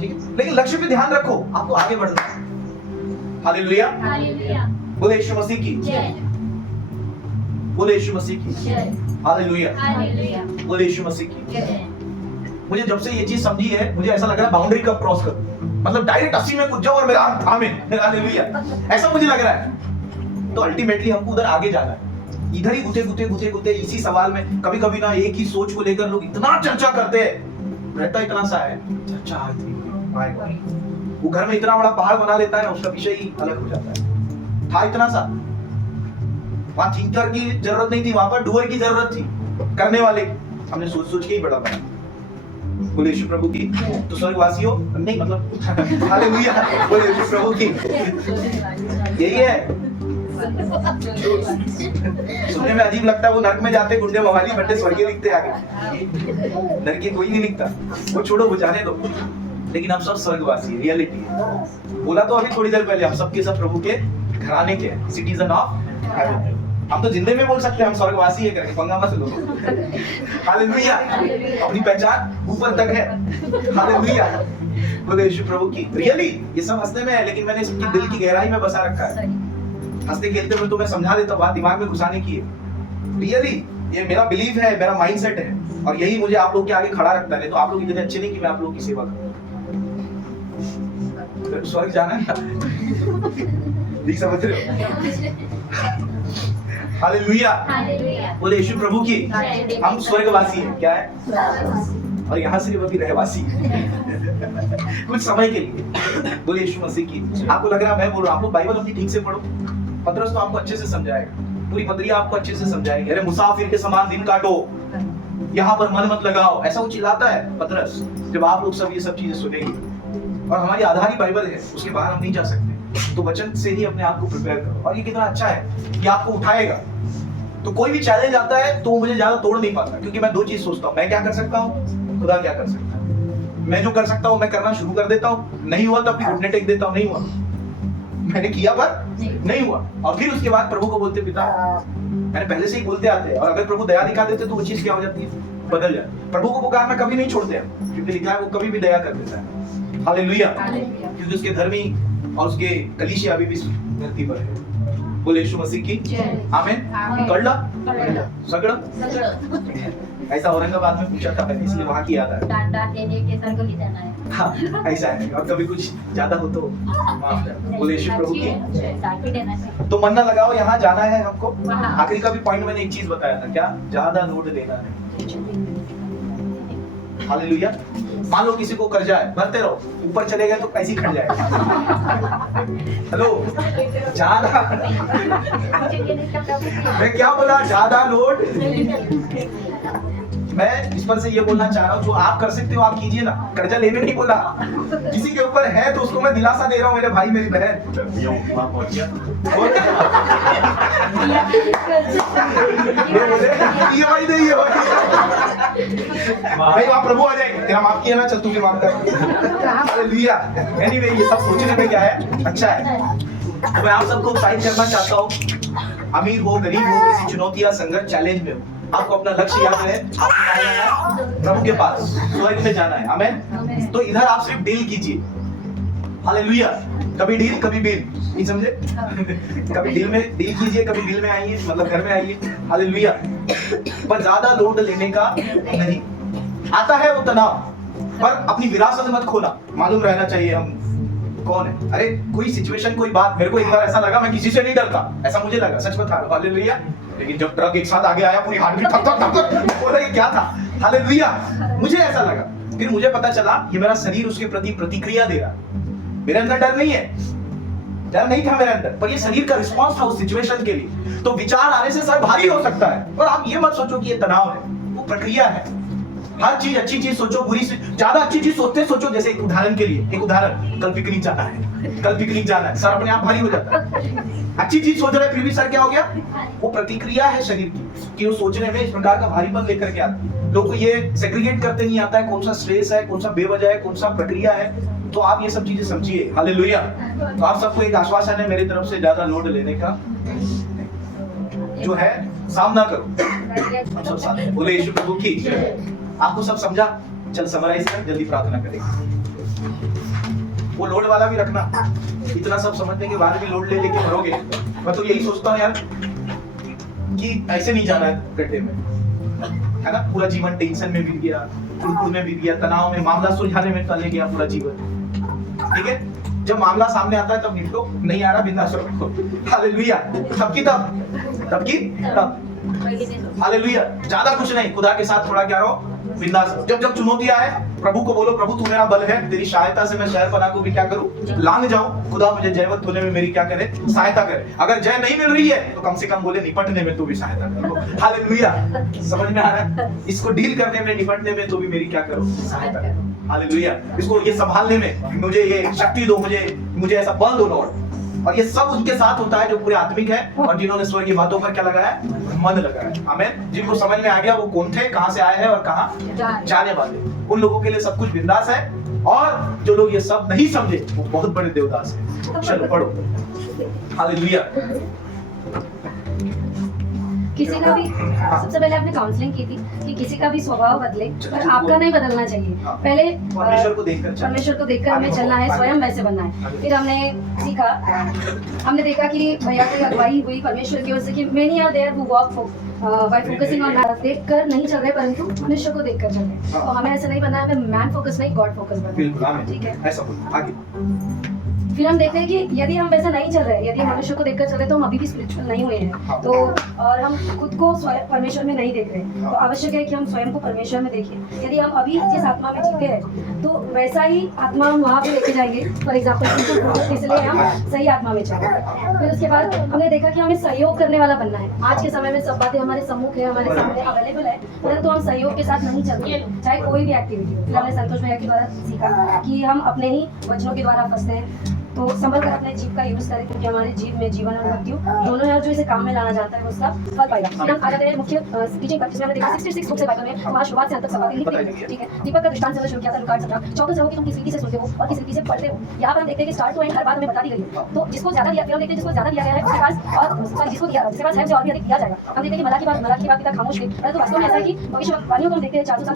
ठीक है, लेकिन लक्ष्य पे ध्यान रखो, आपको आगे बढ़ना है। हालेलुया। बोले यीशु मसीह की, बोले यीशु मसीह की, हालेलुया। बोले यीशु मसीह की। मुझे जब से ये चीज समझी है, मुझे ऐसा लग रहा है बाउंड्री कब क्रॉस करूं, मतलब डायरेक्ट 80 में कूद जाओ और मेरा हाथ थामे, हालेलुया, ऐसा मुझे लग रहा है। तो अल्टीमेटली हमको उधर आगे जाना है। इधर ही गुते इसी सवाल में कभी कभी ना एक ही सोच को लेकर लोग इतना चर्चा करते हैं, रहता इतना सा है चर्चा, वो घर में इतना बड़ा पहाड़ बना लेता है, उसका विषय ही अलग हो जाता है। था इतना सा, वहां थिंकर की जरूरत नहीं थी, वहां पर डूअर की जरूरत थी, करने वाले। हमने सोच सोच के ही बड़ा बना। बोले यीशु प्रभु की। तो स्वर्गवासियों नहीं, मतलब हालेलुया, बोले यीशु प्रभु की। यही है, सुनने में अजीब लगता है, वो नरक में जाते गुंडे मवाली बंडे स्वर्गीय लिखते आगे, नरक कोई नहीं लिखता, वो छोड़ो, वो जाने दो। लेकिन हम सब स्वर्गवासी, रियलिटी है। बोला तो अभी थोड़ी देर पहले, हम सब के सब प्रभु के घराने के, सिटीजन ऑफ हेवन। हम तो जिंदे में बोल सकते हैं हम स्वर्गवासी है करके, पंगा मत लो। हालेलुया। अपनी पहचान ऊपर तक है, हालेलुया। बोले यीशु प्रभु की। रियली ये सब हंसने में है, लेकिन मैंने इसकी दिल की गहराई में बसा रखा है। हंसते खेलते हुए तो मैं समझा देता हूँ, दिमाग में घुसाने की है। रियली ये मेरा बिलीव है, मेरा माइंडसेट है, और यही मुझे आप लोग के आगे खड़ा रखता है। तो आप लोग इतने अच्छे नहीं कि मैं आप लोगों की सेवा करूं। स्वर्ग जाना है, ठीक समझ रहे हो? हालेलुया। बोले यीशु प्रभु की। हम स्वर्गवासी हैं, क्या है, और यहाँ सिर्फ अभी रहवासी कुछ समय के लिए। बोले यीशु मसीह की। आपको लग रहा है मैं बोल रहा हूँ, आपको बाइबल अपनी ठीक से पढ़ो, पतरस तो आपको अच्छे से समझाएगा, पूरी पत्रिया आपको अच्छे से समझाएगी। अरे मुसाफिर के समान दिन काटो, यहाँ पर मन मत लगाओ, ऐसा वो चिल्लाता है पतरस, जब आप लोग सब ये सब चीजें सुनेंगे। और हमारी आधार ही बाइबल है, उसके बाहर हम नहीं जा सकते। तो वचन से ही अपने आप को प्रिपेयर करो। और ये कितना अच्छा है कि आपको उठाएगा। तो कोई भी चैलेंज आता है तो मुझे ज्यादा तोड़ नहीं पाता, क्योंकि मैं 2 चीज सोचता हूँ, मैं क्या कर सकता हूँ, खुदा क्या कर सकता है। मैं जो कर सकता हूँ मैं करना शुरू कर देता हूँ, नहीं हुआ तब भी घुटने टेक देता हूँ, नहीं हुआ मैंने किया पर नहीं हुआ। और फिर उसके बाद प्रभु को बोलते, पिता मैंने पहले से ही बोलते आते हैं, और अगर प्रभु दया दिखा देते तो वो चीज क्या हो जाती है, बदल जाती है। प्रभु को पुकारना कभी नहीं छोड़ते हैं, क्योंकि लिखा है वो कभी भी दया कर देता है। हालेलुया। क्योंकि उसके धर्मी और उसके कलीसिया अभी भी धरती पर है। बोले यीशु मसीह की। आमीन। कड़ला सगड़ा ऐसा औरंगाबाद में पूछा था मैंने, इसलिए वहां की याद है। डांट देने के सर को ले जाना है। हाँ, ऐसा है। और कभी कुछ ज्यादा हो तो माफ कर। बोले यीशु प्रभु की। तो मन ना लगाओ, यहाँ जाना है हमको। आखिरी का भी पॉइंट मैंने एक चीज बताया था, क्या, ज्यादा लोड लेना है। हालेलुया। मान लो किसी को कर्जा है, भरते रहो, ऊपर चले गए तो पैसे खट जाएगा। हेलो, ज्यादा मैं क्या बोला, ज्यादा लोड। मैं इस पर से ये बोलना चाह रहा हूँ, जो आप कर सकते हो आप कीजिए ना, कर्जा लेने नहीं बोला। किसी के ऊपर है तो उसको मैं दिलासा दे रहा हूँ, मेरे भाई मेरी बहन। ये दिखाई नहीं है भाई वहाँ प्रभु आ जाएंगे, तेरा माफ किया ना, चल तू भी माफ कर लिया। एनीवे ये सब सोचने में क्या है, अच्छा है। तो मैं आप सबको उत्साहित करना चाहता हूँ, अमीर हो गरीब हो, किसी चुनौती या संघर्ष चैलेंज में हो, आपको अपना लक्ष्य याद है, आपको जाना है प्रभु के पास, स्वर्ग में जाना है, आमेन। तो इधर आप सिर्फ डील कीजिए, हालेलुया। कभी डील कभी बिल, नहीं समझे? कभी डील में डील कीजिए, कभी बिल में आइए, मतलब घर में आइए, हालेलुया। पर ज्यादा लोड लेने का नहीं। आता है वो तनाव, पर अपनी विरासत मत खोना, मालूम रहना चाहिए हम कौन है। अरे कोई सिचुएशन, कोई बात, मेरे को एक बार ऐसा लगा मैं किसी से नहीं डरता, ऐसा मुझे लगा, सच बता रहा हूं, हालेलुया। लेकिन जब ट्रक एक साथ आगे आया, पूरी हार्ट बीट ठक ठक ठक, बोला ये क्या था, हालेलुया। मुझे ऐसा लगा, फिर मुझे पता चला ये मेरा शरीर उसके प्रति प्रतिक्रिया दे रहा है। मेरे अंदर डर नहीं है, डर नहीं था मेरे अंदर, पर ये शरीर का रिस्पांस था उस सिचुएशन के लिए। तो विचार आने से सर भारी हो सकता है, पर आप ये मत सोचो कि ये तनाव है, वो प्रक्रिया है। हर चीज, अच्छी चीज सोचो, बुरी से ज्यादा अच्छी चीज सोचो। जैसे एक उदाहरण के लिए, एक उदाहरण, कल पिकनिक जाना है, कल पिकनिक जाना है, सर अपने आप भारी हो जाता है। अच्छी चीज सोच रहे फिर भी सर क्या हो गया, वो प्रतिक्रिया है शरीर की कि वो सोचने में इस प्रकार का भारीपन लेकर के आता है। लोग को ये सेग्रीगेट करते नहीं आता है, कौन सा स्ट्रेस है, कौन सा बेवजह है, कौन सा प्रक्रिया है। तो आप ये सब चीजें समझिए, हालेलुया। तो आप सबको एक आश्वासन है मेरी तरफ से, ज्यादा लोड लेने का जो है सामना करो। हम सब साथ बोले यीशु प्रभु की। आपको सब समझा? चल समराइज कर, जल्दी प्रार्थना करेंगे। वो लोड वाला भी रखना, इतना सब समझने के बाद भी लोड ले लेके मरोगे। मैं तो यही सोचता हूँ यार कि ऐसे नहीं जाना है गड्ढे में, है ना। पूरा जीवन टेंशन में बीत गया, कुड़कुड़ में बीत गया, तनाव में, मामला सुलझाने में चले गया पूरा जीवन। ठीक है, जब मामला सामने आता है तब निपटो, नहीं आ रहा बिंदास रखो, हालेलुया। तब की तब हालेलुया। ज्यादा कुछ नहीं, खुदा के साथ थोड़ा क्या रहो, बिंदास। जब चुनौती आए, प्रभु को बोलो, प्रभु तू मेरा बल है, तेरी सहायता से मैं शहरपनाह को भी क्या करूं, लांग जाऊं। खुदा मुझे जयवंत होने में मेरी क्या करे, सहायता करे। अगर जय नहीं मिल रही है तो कम से कम बोले निपटने में तू भी सहायता करो, हालेलुया। समझ में आ रहा है? इसको डील करने में, निपटने में तो भी मेरी क्या करो, सहायता करो, हालेलुया। इसको ये संभालने में मुझे ये शक्ति दो, मुझे ऐसा बल दो लॉर्ड। और ये सब उनके साथ होता है जो पूरे आत्मिक है और जिन्होंने स्वर्ग की बातों पर क्या लगाया, मन लगाया, आमीन। जिनको समझ में आ गया वो कौन थे, कहां से आए हैं और कहां जाने वाले, उन लोगों के लिए सब कुछ बिंदास है। और जो लोग ये सब नहीं समझे वो बहुत बड़े देवदास हैं। चलो पढ़ो, हालेलुया। किसी का भी, सबसे पहले आपने काउंसलिंग की थी कि किसी का भी स्वभाव बदले, पर आपका नहीं बदलना चाहिए। पहले परमेश्वर को देखकर हमें चलना है, स्वयं वैसे बनना है। फिर हमने सीखा, हमने देखा कि भैया की अगुवाई हुई परमेश्वर की ओर से कि many are there who walk bye focusing on देखकर नहीं चल रहे, परंतु परमेश्वर को देखकर चल रहे। तो हमें ऐसा नहीं बनना है, हमें मैन फोकस नहीं, गॉड फोकस बनना है। ठीक है, ऐसा बोलो आगे। फिर हम देखते हैं कि यदि हम वैसा नहीं चल रहे, यदि मनुष्य को देखकर चल रहे, तो हम अभी भी स्पिरिचुअल नहीं हुए हैं। तो और हम खुद को परमेश्वर में नहीं देख रहे, तो आवश्यक है कि हम स्वयं को परमेश्वर में देखें। यदि हम अभी जिस आत्मा में जीते हैं तो वैसा ही आत्मा हम वहाँ पे लेके जाएंगे। फॉर एग्जाम्पल, इसलिए हम सही आत्मा में चलेंगे। फिर उसके बाद हमने देखा कि हमें सहयोग करने वाला बनना है। आज के समय में सब बातें हमारे सम्मुख है, हमारे सामने अवेलेबल है, परंतु हम सहयोग के साथ नहीं चलते, चाहे कोई भी एक्टिविटी हो। फिर हमने संतोष भैया के द्वारा सीखा कि हम अपने ही वचनों के द्वारा फंसते हैं, तो संभल कर अपने जीव का यूज करें, क्योंकि हमारे जीव में जीवन और मृत्यु दोनों है। जो इसे काम में लाना चाहता है उसका फल पाएगा। फिर हम आ जाते हैं मुख्य टीचिंग पर, जिसमें हमने देखा 66 बुक से बाइबल में वहाँ शुरुआत से अंत तक सब बातें लिखी गई। ठीक है, दीपक का दृष्टांत से शुरू किया था, लूका 8:17। चौकस रहो कि तुम किस रीति से सुनते हो और किस रीति से पढ़ते हो। यहाँ पर हम देखते हैं कि स्टार्ट टू एंड हर बात हमें बता दी गई है। तो जिसको ज्यादा दिया, फिर हम देखते हैं जिसको ज्यादा दिया गया है उसके पास, और जिसके पास है उसे और भी अधिक दिया जाएगा। हम देखते हैं कि मलाकी बात पिता खामोश थे, परंतु वास्तव में ऐसा है कि भविष्यवाणियों को हम देखते हैं 400 साल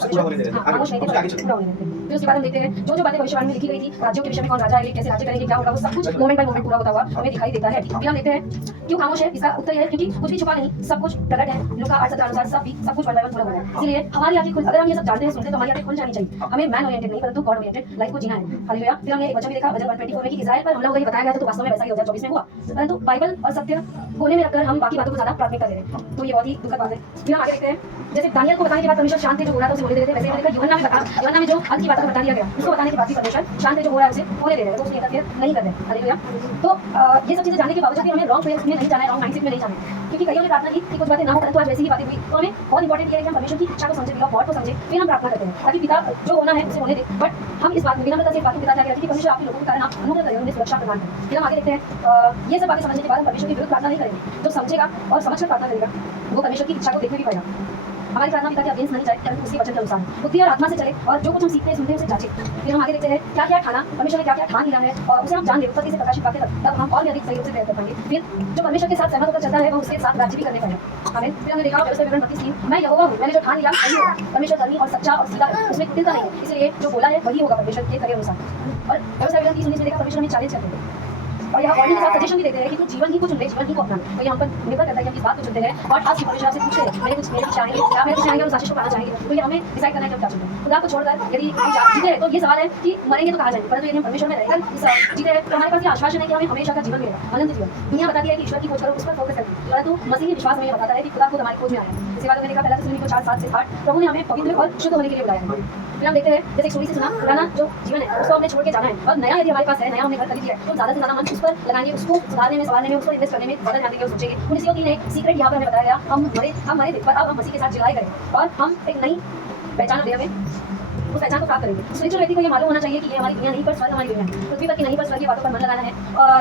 खामोश नहीं थे, पूरा होने देते। फिर उसके बाद हम देखते हैं जो बातें भविष्यवाणी में लिखी गई थी, राज्यों के विषय में, कौन राजा आएंगे, कैसे राज्य करेंगे, क्या होगा, वो सब कुछ मोमेंट बाय मोमेंट पूरा होता हुआ हमें दिखाई देता है। फिर हम देखते हैं क्यों खामोश है, इसका उत्तर है क्योंकि कुछ भी छुपा नहीं, सब कुछ प्रकट है। लूका 8:17 अनुसार सब कुछ बाइबल पूरा हुआ है। इसलिए हमारी आंखें खुल, अगर हम ये सब जानते हैं, सुनते हैं, तो हमारी आंखें खुल जानी चाहिए। हमें मैन ओरिएंटेड नहीं, परंतु गॉड ओरिएंटेड लाइफ को जीना है, हालेलुया। फिर हमने एक वचन भी देखा, वचन 124 में कि इस्राएल पर हमला होगा, ये बताया गया था, तो वास्तव में वैसा ही 2024 में हुआ। परंतु बाइबल और सत्य कोने में रखकर हम बाकी बातों को ज्यादा प्राथमिकता दे रहे हैं, तो ये बहुत ही दुखद बात है। फिर हम आगे देखते हैं, जैसे दानियल को बताने के बाद परमेश्वर शांत थे, जो हो रहा था उसे होने दे रहे थे, वैसे ही हमने यूहन्ना में बता, यूहन्ना में जो अंत की बातों को बता दिया गया, उसको बताने के बाद भी परमेश्वर शांत थे, जो हो रहा है उसे होने दे रहे हैं, तो उसमें इंटरफेयर नहीं कर रहे, हालेलुया। तो ये सब चीजें जानने के बावजूद भी हमें रॉन्ग प्रेयर्स में नहीं जाना है, रॉन्ग माइंडसेट में नहीं जाना है, क्योंकि कईयों ने प्रार्थना की कि कुछ बातें ना हो, परंतु आज वैसी ही बातें हुई। तो हमें बहुत इंपॉर्टेंट ये है कि हम परमेश्वर की इच्छा को समझे, बिना गॉड को समझे, फिर हम प्रार्थना करते हैं, ताकि पिता जो होना है उसे होने दे। बट हम इस बात में विनम्रता से इस बात को बताया गया कि परमेश्वर आपके लोगों के कारण आप अनुग्रह करें, उन्हें सुरक्षा प्रदान करें। फिर हम आगे देखते हैं, ये सब बातें समझने के बाद हम परमेश्वर के विरुद्ध प्रार्थना नहीं करेंगे। जो समझेगा और समझकर प्रार्थना करेगा वो परमेश्वर की इच्छा को देखने भी पाएगा। हमारी प्रार्थना पिता के अगेंस्ट नहीं जाए, परंतु उसके वचन के अनुसार बुद्धि और आत्मा से चले, और जो कुछ हम सीखते हैं सुनते हैं उसे जांचे। फिर हम आगे देखते हैं क्या क्या ठाना, परमेश्वर ने क्या क्या ठान लिया है, और उसे हम जान ले उत्पत्ति से प्रकाशित वाक्य तक, तब हम और भी अधिक सही रूप से तैयार कर पाएंगे। फिर जो परमेश्वर के साथ सहमत होकर चलता है वो उसके साथ राज्य भी करने पाएगा। हमें फिर हमने देखा व्यवस्था विवरण 32 मैं यहोवा हूँ, मैंने जो ठान लिया वही होगा। परमेश्वर धर्मी और सच्चा और सीधा है, उसमें कुटिलता नहीं है, इसलिए जो बोला है वही होगा परमेश्वर के करे अनुसार। और व्यवस्था विवरण 30 में देखा परमेश्वर हमें चैलेंज करते हैं, और यहाँ ऑर्डर के साथ सजेशन भी देते हैं कि तू जीवन ही को चुन ले, जीवन ही को अपना। तो ये हम पर निर्भर करता है कि हम किस बात को चुनते हैं। और आज की परमेश्वर आपसे पूछते हैं मेरे कुछ चाहेंगे, क्या मेरे कुछ चाहेंगे और आशीष को पाना चाहेंगे, तो ये हमें डिसाइड करना है कि हम क्या चुनते हैं। खुदा को छोड़कर यदि हम जीते हैं तो ये सवाल है कि मरेंगे तो कहाँ जाएंगे, परंतु यदि हम परमेश्वर में रहकर जीते हैं तो हमारे पास ये आश्वासन है कि हमें हमेशा का जीवन मिलेगा, अनंत जीवन। दुनिया बताती है कि ईश्वर की खोज करो, उस पर फोकस करो, परंतु मसीही विश्वास में बताता है कि खुदा खुद हमारी खोज में आया है। इसके बाद मैंने देखा पहला थिस्सलुनीके 4:7 से 8 प्रभु ने हमें पवित्र और शुद्ध होने के लिए बुलाया है। फिर हम देखते हैं जैसे एक स्टोरी से सुना, पुराना जो जीवन है उसको हमने छोड़ के जाना है, और नया यदि हमारे पास है, नया हमने घर खरीद लिया है, तो ज्यादा से ज्यादा मन उस पर लगाएंगे, उसको सुधारने में, संवारने में, उसको इन्वेस्ट करने में ज्यादा ध्यान देंगे और सोचेंगे। 19 ने सीक्रेट यहाँ पर हमें बताया गया, हम मरे थे पर अब हम मसीह के साथ जिलाए गए, और हम एक नई पहचान हमें उस पहचान को प्राप्त करेंगे। स्पिरिचुअल व्यक्ति को ये मालूम होना चाहिए कि ये हमारी दुनिया नहीं पर स्वर्ग हमारी दुनिया है, पृथ्वी पर की नहीं पर स्वर्ग की बातों पर मन लगाना है। और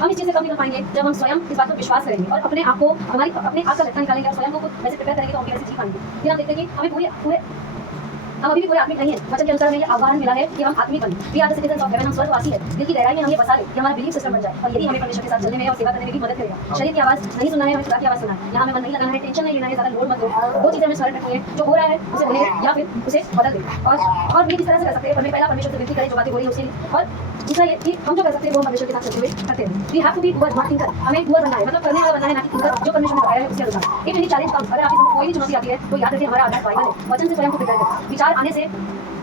हम इस चीज़ से कब निकल पाएंगे जब हम स्वयं इस बात पर विश्वास करेंगे और अपने आप को अपने आप का लक्षण निकालेंगे और स्वयं को वैसे प्रिपेयर करेंगे तो हम भी वैसे जी पाएंगे। फिर हम देखते हैं कि हमें पूरे हम अभी भी पूरे आत्मिक नहीं है। वचन के अनुसार हमें ये आह्वान मिला है कि हम आत्मिक बने, we are the citizens of haven, हम स्वर्गवासी है। दिल की गहराई में हम ये बसा ले कि हमारा बिलीफ सिस्टम बन जाए, और यही हमें परमेश्वर के साथ चलने में और सेवा करने में भी मदद करेगा। शरीर की आवाज़ नहीं सुनना है, हमें खुदा की आवाज़ सुनना है। यहाँ हमें मन नहीं लगाना है, टेंशन नहीं लेना है, ज़्यादा लोड मत लो। 2 चीज़ें हमें स्मरण रखनी है, जो हो रहा है उसे भूले या फिर उसे बदल दे। और ये किस तरह से कर सकते हैं, हमें पहला परमेश्वर से विनती करें जो बातें हो रही है उसके लिए, और दूसरा ये कि हम जो कर सकते हैं वो हम परमेश्वर के साथ चलते हुए करते हैं। We have to be doer not thinker, हमें डूअर बनना है, मतलब करने वाला बनना है, ना कि थिंकर। जो परमेश्वर ने बताया है उसके अनुसार। एक यदि चैलेंज कम, अगर आपके सामने कोई भी चुनौती आती है तो याद रखिए हमारा आधार बाइबल है, वचन से स्वयं को प्रिपेयर करें। विचार आने से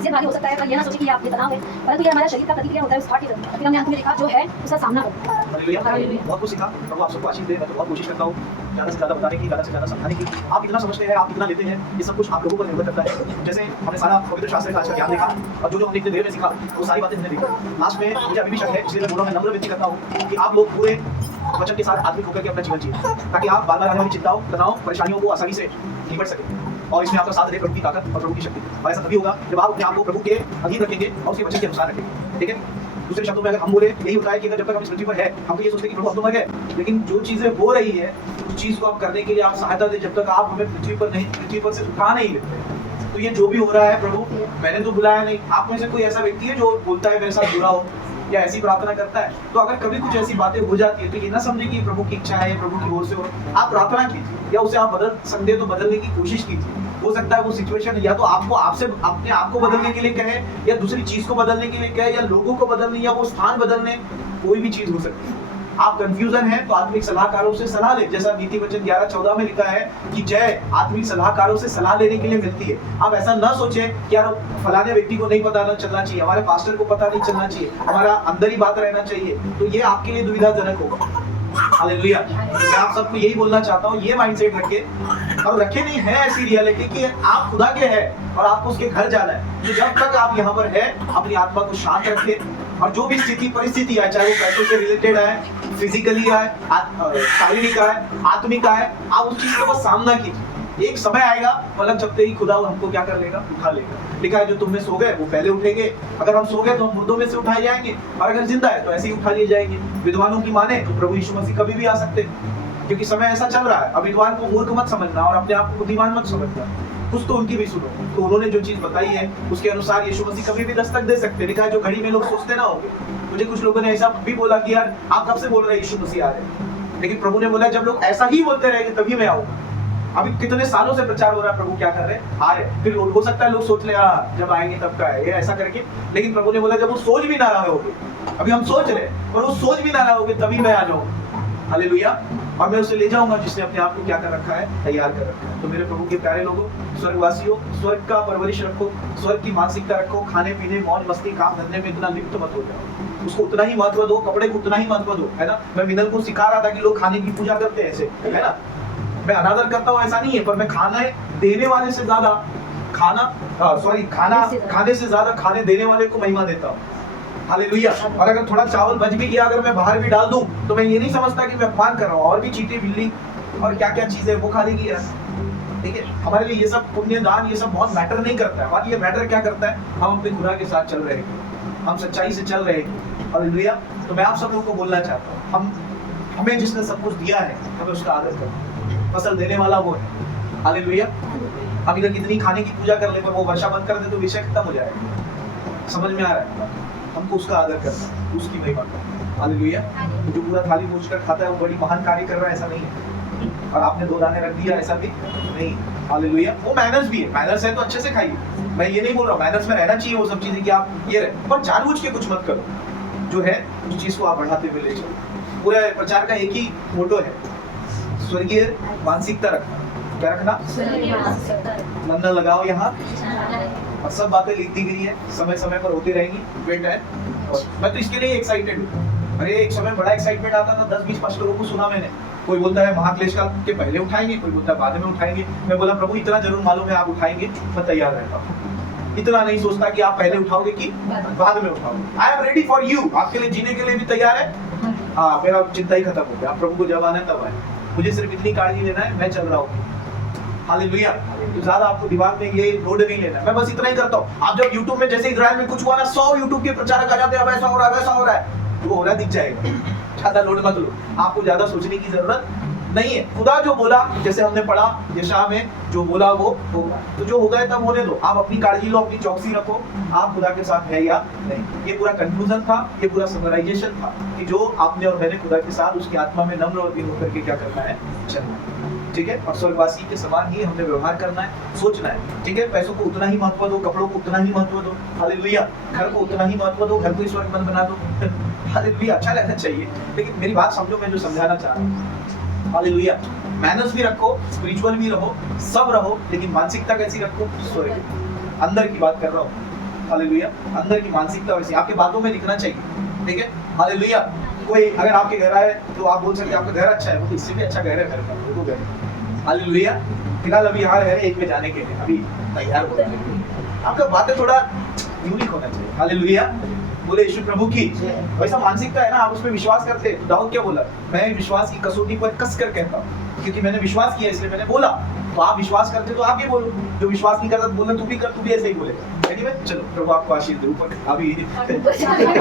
भारी हो सकता है, पर ये ना सोचिए कि आप ये तनाव है, परंतु ये हमारा शरीर का प्रतिक्रिया होता है उस थॉट की तरफ। फिर हमने अंत में देखा जो है उसका सामना करो। हालेलुया, बहुत कुछ सीखा। प्रभु आप सबको आशीष दे। मैं तो बहुत कोशिश करता हूँ ज़्यादा से ज़्यादा बताने की, ज़्यादा से ज़्यादा समझाने की। आप कितना समझते हैं, आप कितना लेते हैं, ये सब कुछ आप लोगों पर निर्भर करता है। जैसे हमने सारा पवित्र शास्त्र का आज का ज्ञान देखा, और जो हमने इतने देर में सीखा वो सारी बातें हमने देखी। लास्ट में मुझे अभी भी शक है, इसलिए मैं बोल रहा हूँ, मैं नम्र विनती करता हूँ कि आप लोग पूरे वचन के साथ आत्मिक होकर के अपना जीवन जिए, ताकि आप बार बार आने वाली चिंताओं, तनाव, परेशानियों को आसानी से निपट सकें, और इसमें आपका साथ दे प्रभु की ताकत और प्रभु की शक्ति। और ऐसा तभी होगा जब आप अपने आप को प्रभु के अधीन रखेंगे और उसके वचन के अनुसार रखेंगे। ठीक है, दूसरे शब्दों में अगर हम बोले, यही होता है कि अगर जब तक हम इस पृथ्वी पर है, हम तो ये सोचते हैं कि प्रभु अब तो मर गए, लेकिन जो चीजें हो रही है उस चीज को आप करने के लिए आप सहायता दें, जब तक आप हमें पृथ्वी पर से उठा नहीं लेते। तो ये जो भी हो रहा है प्रभु, मैंने तो बुलाया नहीं। आप में से कोई ऐसा व्यक्ति है जो बोलता है मेरे साथ बुरा हो या ऐसी प्रार्थना करता है, तो अगर कभी कुछ ऐसी बातें हो जाती है तो ये ना समझे कि प्रभु की इच्छा है, प्रभु की ओर से हो। आप प्रार्थना कीजिए, या उसे आप बदल सकते हो तो बदलने की कोशिश कीजिए। हो सकता है वो सिचुएशन या तो आपको आपसे अपने आप को बदलने के लिए कहे, या दूसरी चीज को बदलने के लिए कहे, या लोगों को बदलने, या वो स्थान बदलने, कोई भी चीज हो सकती है। आप कंफ्यूजन है तो आत्मिक सलाहकारों से सलाह ले, जैसा नीति वचन 11:14 में लिखा है कि जय आत्मिक सलाहकारों से सलाह लेने के लिए मिलती है। आप ऐसा ना सोचें कि यार फलाने व्यक्ति को नहीं पता चलना चाहिए, हमारे पास्टर को पता नहीं चलना चाहिए, हमारा अंदर ही बात रहना चाहिए, तो ये आपके लिए दुविधाजनक होगा। हालेलुया, मैं आप सबको यही बोलना चाहता हूँ, ये माइंडसेट रखे, और रखे नहीं है ऐसी रियलिटी कि आप खुदा के हैं और आपको उसके घर जाना है। तो जब तक आप यहाँ पर है, अपनी आत्मा को शांत रखें, और जो भी स्थिति परिस्थिति है, चाहे वो पैसों से रिलेटेड है, फिजिकली है, शारीरिक है, आत्मिक है, आप उस चीज का बस सामना कीजिए। एक समय आएगा पलक झपकते ही खुदा हमको क्या कर लेगा, उठा लेगा। लिखा है जो तुम में सो गए वो पहले उठेंगे। अगर हम सो गए तो हम मुर्दों में से उठाए जाएंगे, और अगर जिंदा है तो ऐसे ही उठा लिए जाएंगे। विद्वानों की माने तो प्रभु यीशु मसीह कभी भी आ सकते हैं, क्योंकि समय ऐसा चल रहा है। अब विद्वान को मूर्ख मत समझना और अपने आप को बुद्धिमान मत समझना, कुछ तो उनकी भी सुनो। तो उन्होंने जो चीज बताई है उसके अनुसार यीशु मसीह कभी भी दस्तक दे सकते हैं। लिखा है जो घड़ी में लोग सोचते ना होंगे। मुझे कुछ लोगों ने ऐसा भी बोला कि यार आप कब से बोल रहे हैं यीशु मसीह आ रहे हैं, लेकिन प्रभु ने बोला जब लोग ऐसा ही बोलते रहेंगे तभी मैं आऊंगा। अभी कितने सालों से प्रचार हो रहा है प्रभु क्या कर रहे हैं, आ रहे। फिर हो सकता है लोग सोच ले जब आएंगे तब का है ये ऐसा करके, लेकिन प्रभु ने बोला जब वो सोच भी ना रहे होगे, अभी हम सोच रहे हैं पर वो सोच भी ना रहे होगे तभी मैं आ जाऊंगा। हालेलुया, और मैं उसे ले जाऊंगा जिसने अपने आप को क्या कर रखा है, तैयार कर रखा है। तो मेरे प्रभु के प्यारे लोगों, स्वर्गवासियों, स्वर्ग का परवरिश रखो, स्वर्ग की मानसिकता रखो। खाने पीने, मौज मस्ती, काम धंधे में इतना लिप्त मत हो जाओ, उसको उतना ही महत्व दो, कपड़े को उतना ही महत्व दो, है ना। मैं मिनल को सिखा रहा था कि लोग खाने की पूजा करते हैं ऐसे, है ना। मैं अनादर करता हूँ ऐसा नहीं है, पर मैं खाना देने वाले से ज्यादा खाना खाने से ज्यादा खाने देने वाले को महिमा देता हूँ। हालेलुया। और अगर थोड़ा चावल बच भी गया, अगर मैं बाहर भी डाल दूं, तो मैं ये नहीं समझता कि मैं अपमान कर रहा हूँ। और भी चींटी बिल्ली और क्या क्या चीजें वो खा लेगी यार, ठीक है। हमारे लिए ये सब पुण्य दान ये सब बहुत मैटर नहीं करता है। हमारे लिए मैटर क्या करता है, हम अपने खुदा के साथ चल रहे हैं, हम सच्चाई से चल रहे हैं। हालेलुया। तो मैं आप सब लोगों को बोलना चाहता हूँ, हमें जिसने सब कुछ दिया है हमें उसका आदर करना। फसल देने वाला वो है, हालेलुया। हम इधर कितनी खाने की पूजा कर ले, पर वो वर्षा बंद कर दे तो विषय खत्म हो जाएगा। समझ में आ रहा है? हमको उसका आदर करना है, उसकी महिमा करना है। हालेलुया। जो पूरा थाली पूछ कर खाता है वो बड़ी महान कार्य कर रहा है, ऐसा नहीं है। और आपने 2 दाने रख दिया, ऐसा भी नहीं। हालेलुया। वो मैनर्स भी है, मैनर्स है तो अच्छे से खाइए, मैं ये नहीं बोल रहा, मैनर्स में रहना चाहिए वो सब चीजें कि आप ये रहे, पर जानबूझ के कुछ मत करो। जो है उस चीज को आप बढ़ाते हुए ले चलो। पूरे प्रचार का एक ही मोटो है, स्वर्गीय मानसिकता रखना। क्या रखना? मन न लगाओ यहाँ, और सब बातें लिख दी गई है, समय समय पर होती रहेंगी। वेट है, और मैं तो इसके लिए एक्साइटेड हूँ। अरे एक समय बड़ा एक्साइटमेंट आता था, 10-20 पास्टरों को सुना मैंने। कोई बोलता है महाक्लेश काल के पहले उठाएंगे, कोई बोलता है बाद में उठाएंगे। मैं बोला प्रभु इतना जरूर मालूम है आप उठाएंगे, मैं तैयार रहता हूँ। इतना नहीं सोचता कि आप पहले उठाओगे कि बाद में उठाओगे। I am ready for you, आपके लिए जीने के लिए भी तैयार है। हाँ, मेरा चिंता ही खत्म हो गया। आप प्रभु को जब आना है तब आए, मुझे सिर्फ इतनी काळजी लेना है, मैं चल रहा हूँ। हालेलुया। तो ज्यादा आपको दिमाग में ये लोड नहीं लेना, मैं बस इतना ही करता हूँ। आप जब YouTube में जैसे इजराइल में कुछ हुआ ना, 100 YouTube के प्रचारक आ जाते हैं, अब ऐसा हो रहा है, वैसा हो रहा है, वो हो रहा है दिख जाएगा। ज्यादा लोड मत लो, आपको ज्यादा सोचने की जरूरत नहीं है। खुदा जो बोला, जैसे हमने पढ़ा यशायाह में, जो बोला वो होगा। तो जो होगा तब होने दो, आप अपनी काळजी लो, अपनी चौकसी रखो, आप खुदा के साथ है या नहीं। ये पूरा कंक्लूजन था, ये पूरा समराइजेशन था कि जो आपने और मैंने खुदा के साथ उसकी आत्मा में नम्र और विनम्र होकर के क्या करना है, चलना है। ठीक है, और स्वर्गवासी के समान ही हमने व्यवहार करना है, सोचना है। ठीक है, पैसों को उतना ही महत्व दो, कपड़ों को उतना ही महत्व दो। हालेलुया। घर को उतना ही महत्व दो, घर को ही स्वर्गमंद बना दो। हालेलुया। अच्छा रहना चाहिए, लेकिन मेरी बात समझो, मैं जो समझाना चाह रहा हूँ। हालेलुया। मैनर्स भी रखो, स्पिरिचुअल भी रहो, सब रहो, लेकिन मानसिकता कैसी रखो? स्वर्ग, अंदर की बात कर रहा हूँ। हालेलुया। अंदर की मानसिकता वैसी आपके बातों में दिखना चाहिए। ठीक है, हालेलुया। कोई अगर आपके घर आए तो आप बोल सकते हैं आपका घर अच्छा है, वो तो इससे भी अच्छा घर है, घर का वो घर। हालेलुया। फिलहाल अभी यहाँ रह रहे एक में जाने के लिए, अभी तैयार हो जाए। आपका बातें थोड़ा यूनिक होना चाहिए। हालेलुया। बोले यीशु प्रभु की। वैसा मानसिकता है ना, आप उसमें विश्वास करते हैं। दाऊद क्या बोला? मैं विश्वास की कसौटी पर कस कर कहता हूँ, क्योंकि मैंने विश्वास किया इसलिए मैंने बोला। तो आप विश्वास करते तो आप ये बोलो, जो विश्वास नहीं करता तो बोलना तू भी कर, तू भी ऐसे ही बोलेगा। एनीवे, चलो प्रभु आपको आशीष दे। ऊपर अभी ऊपर चलेंगे।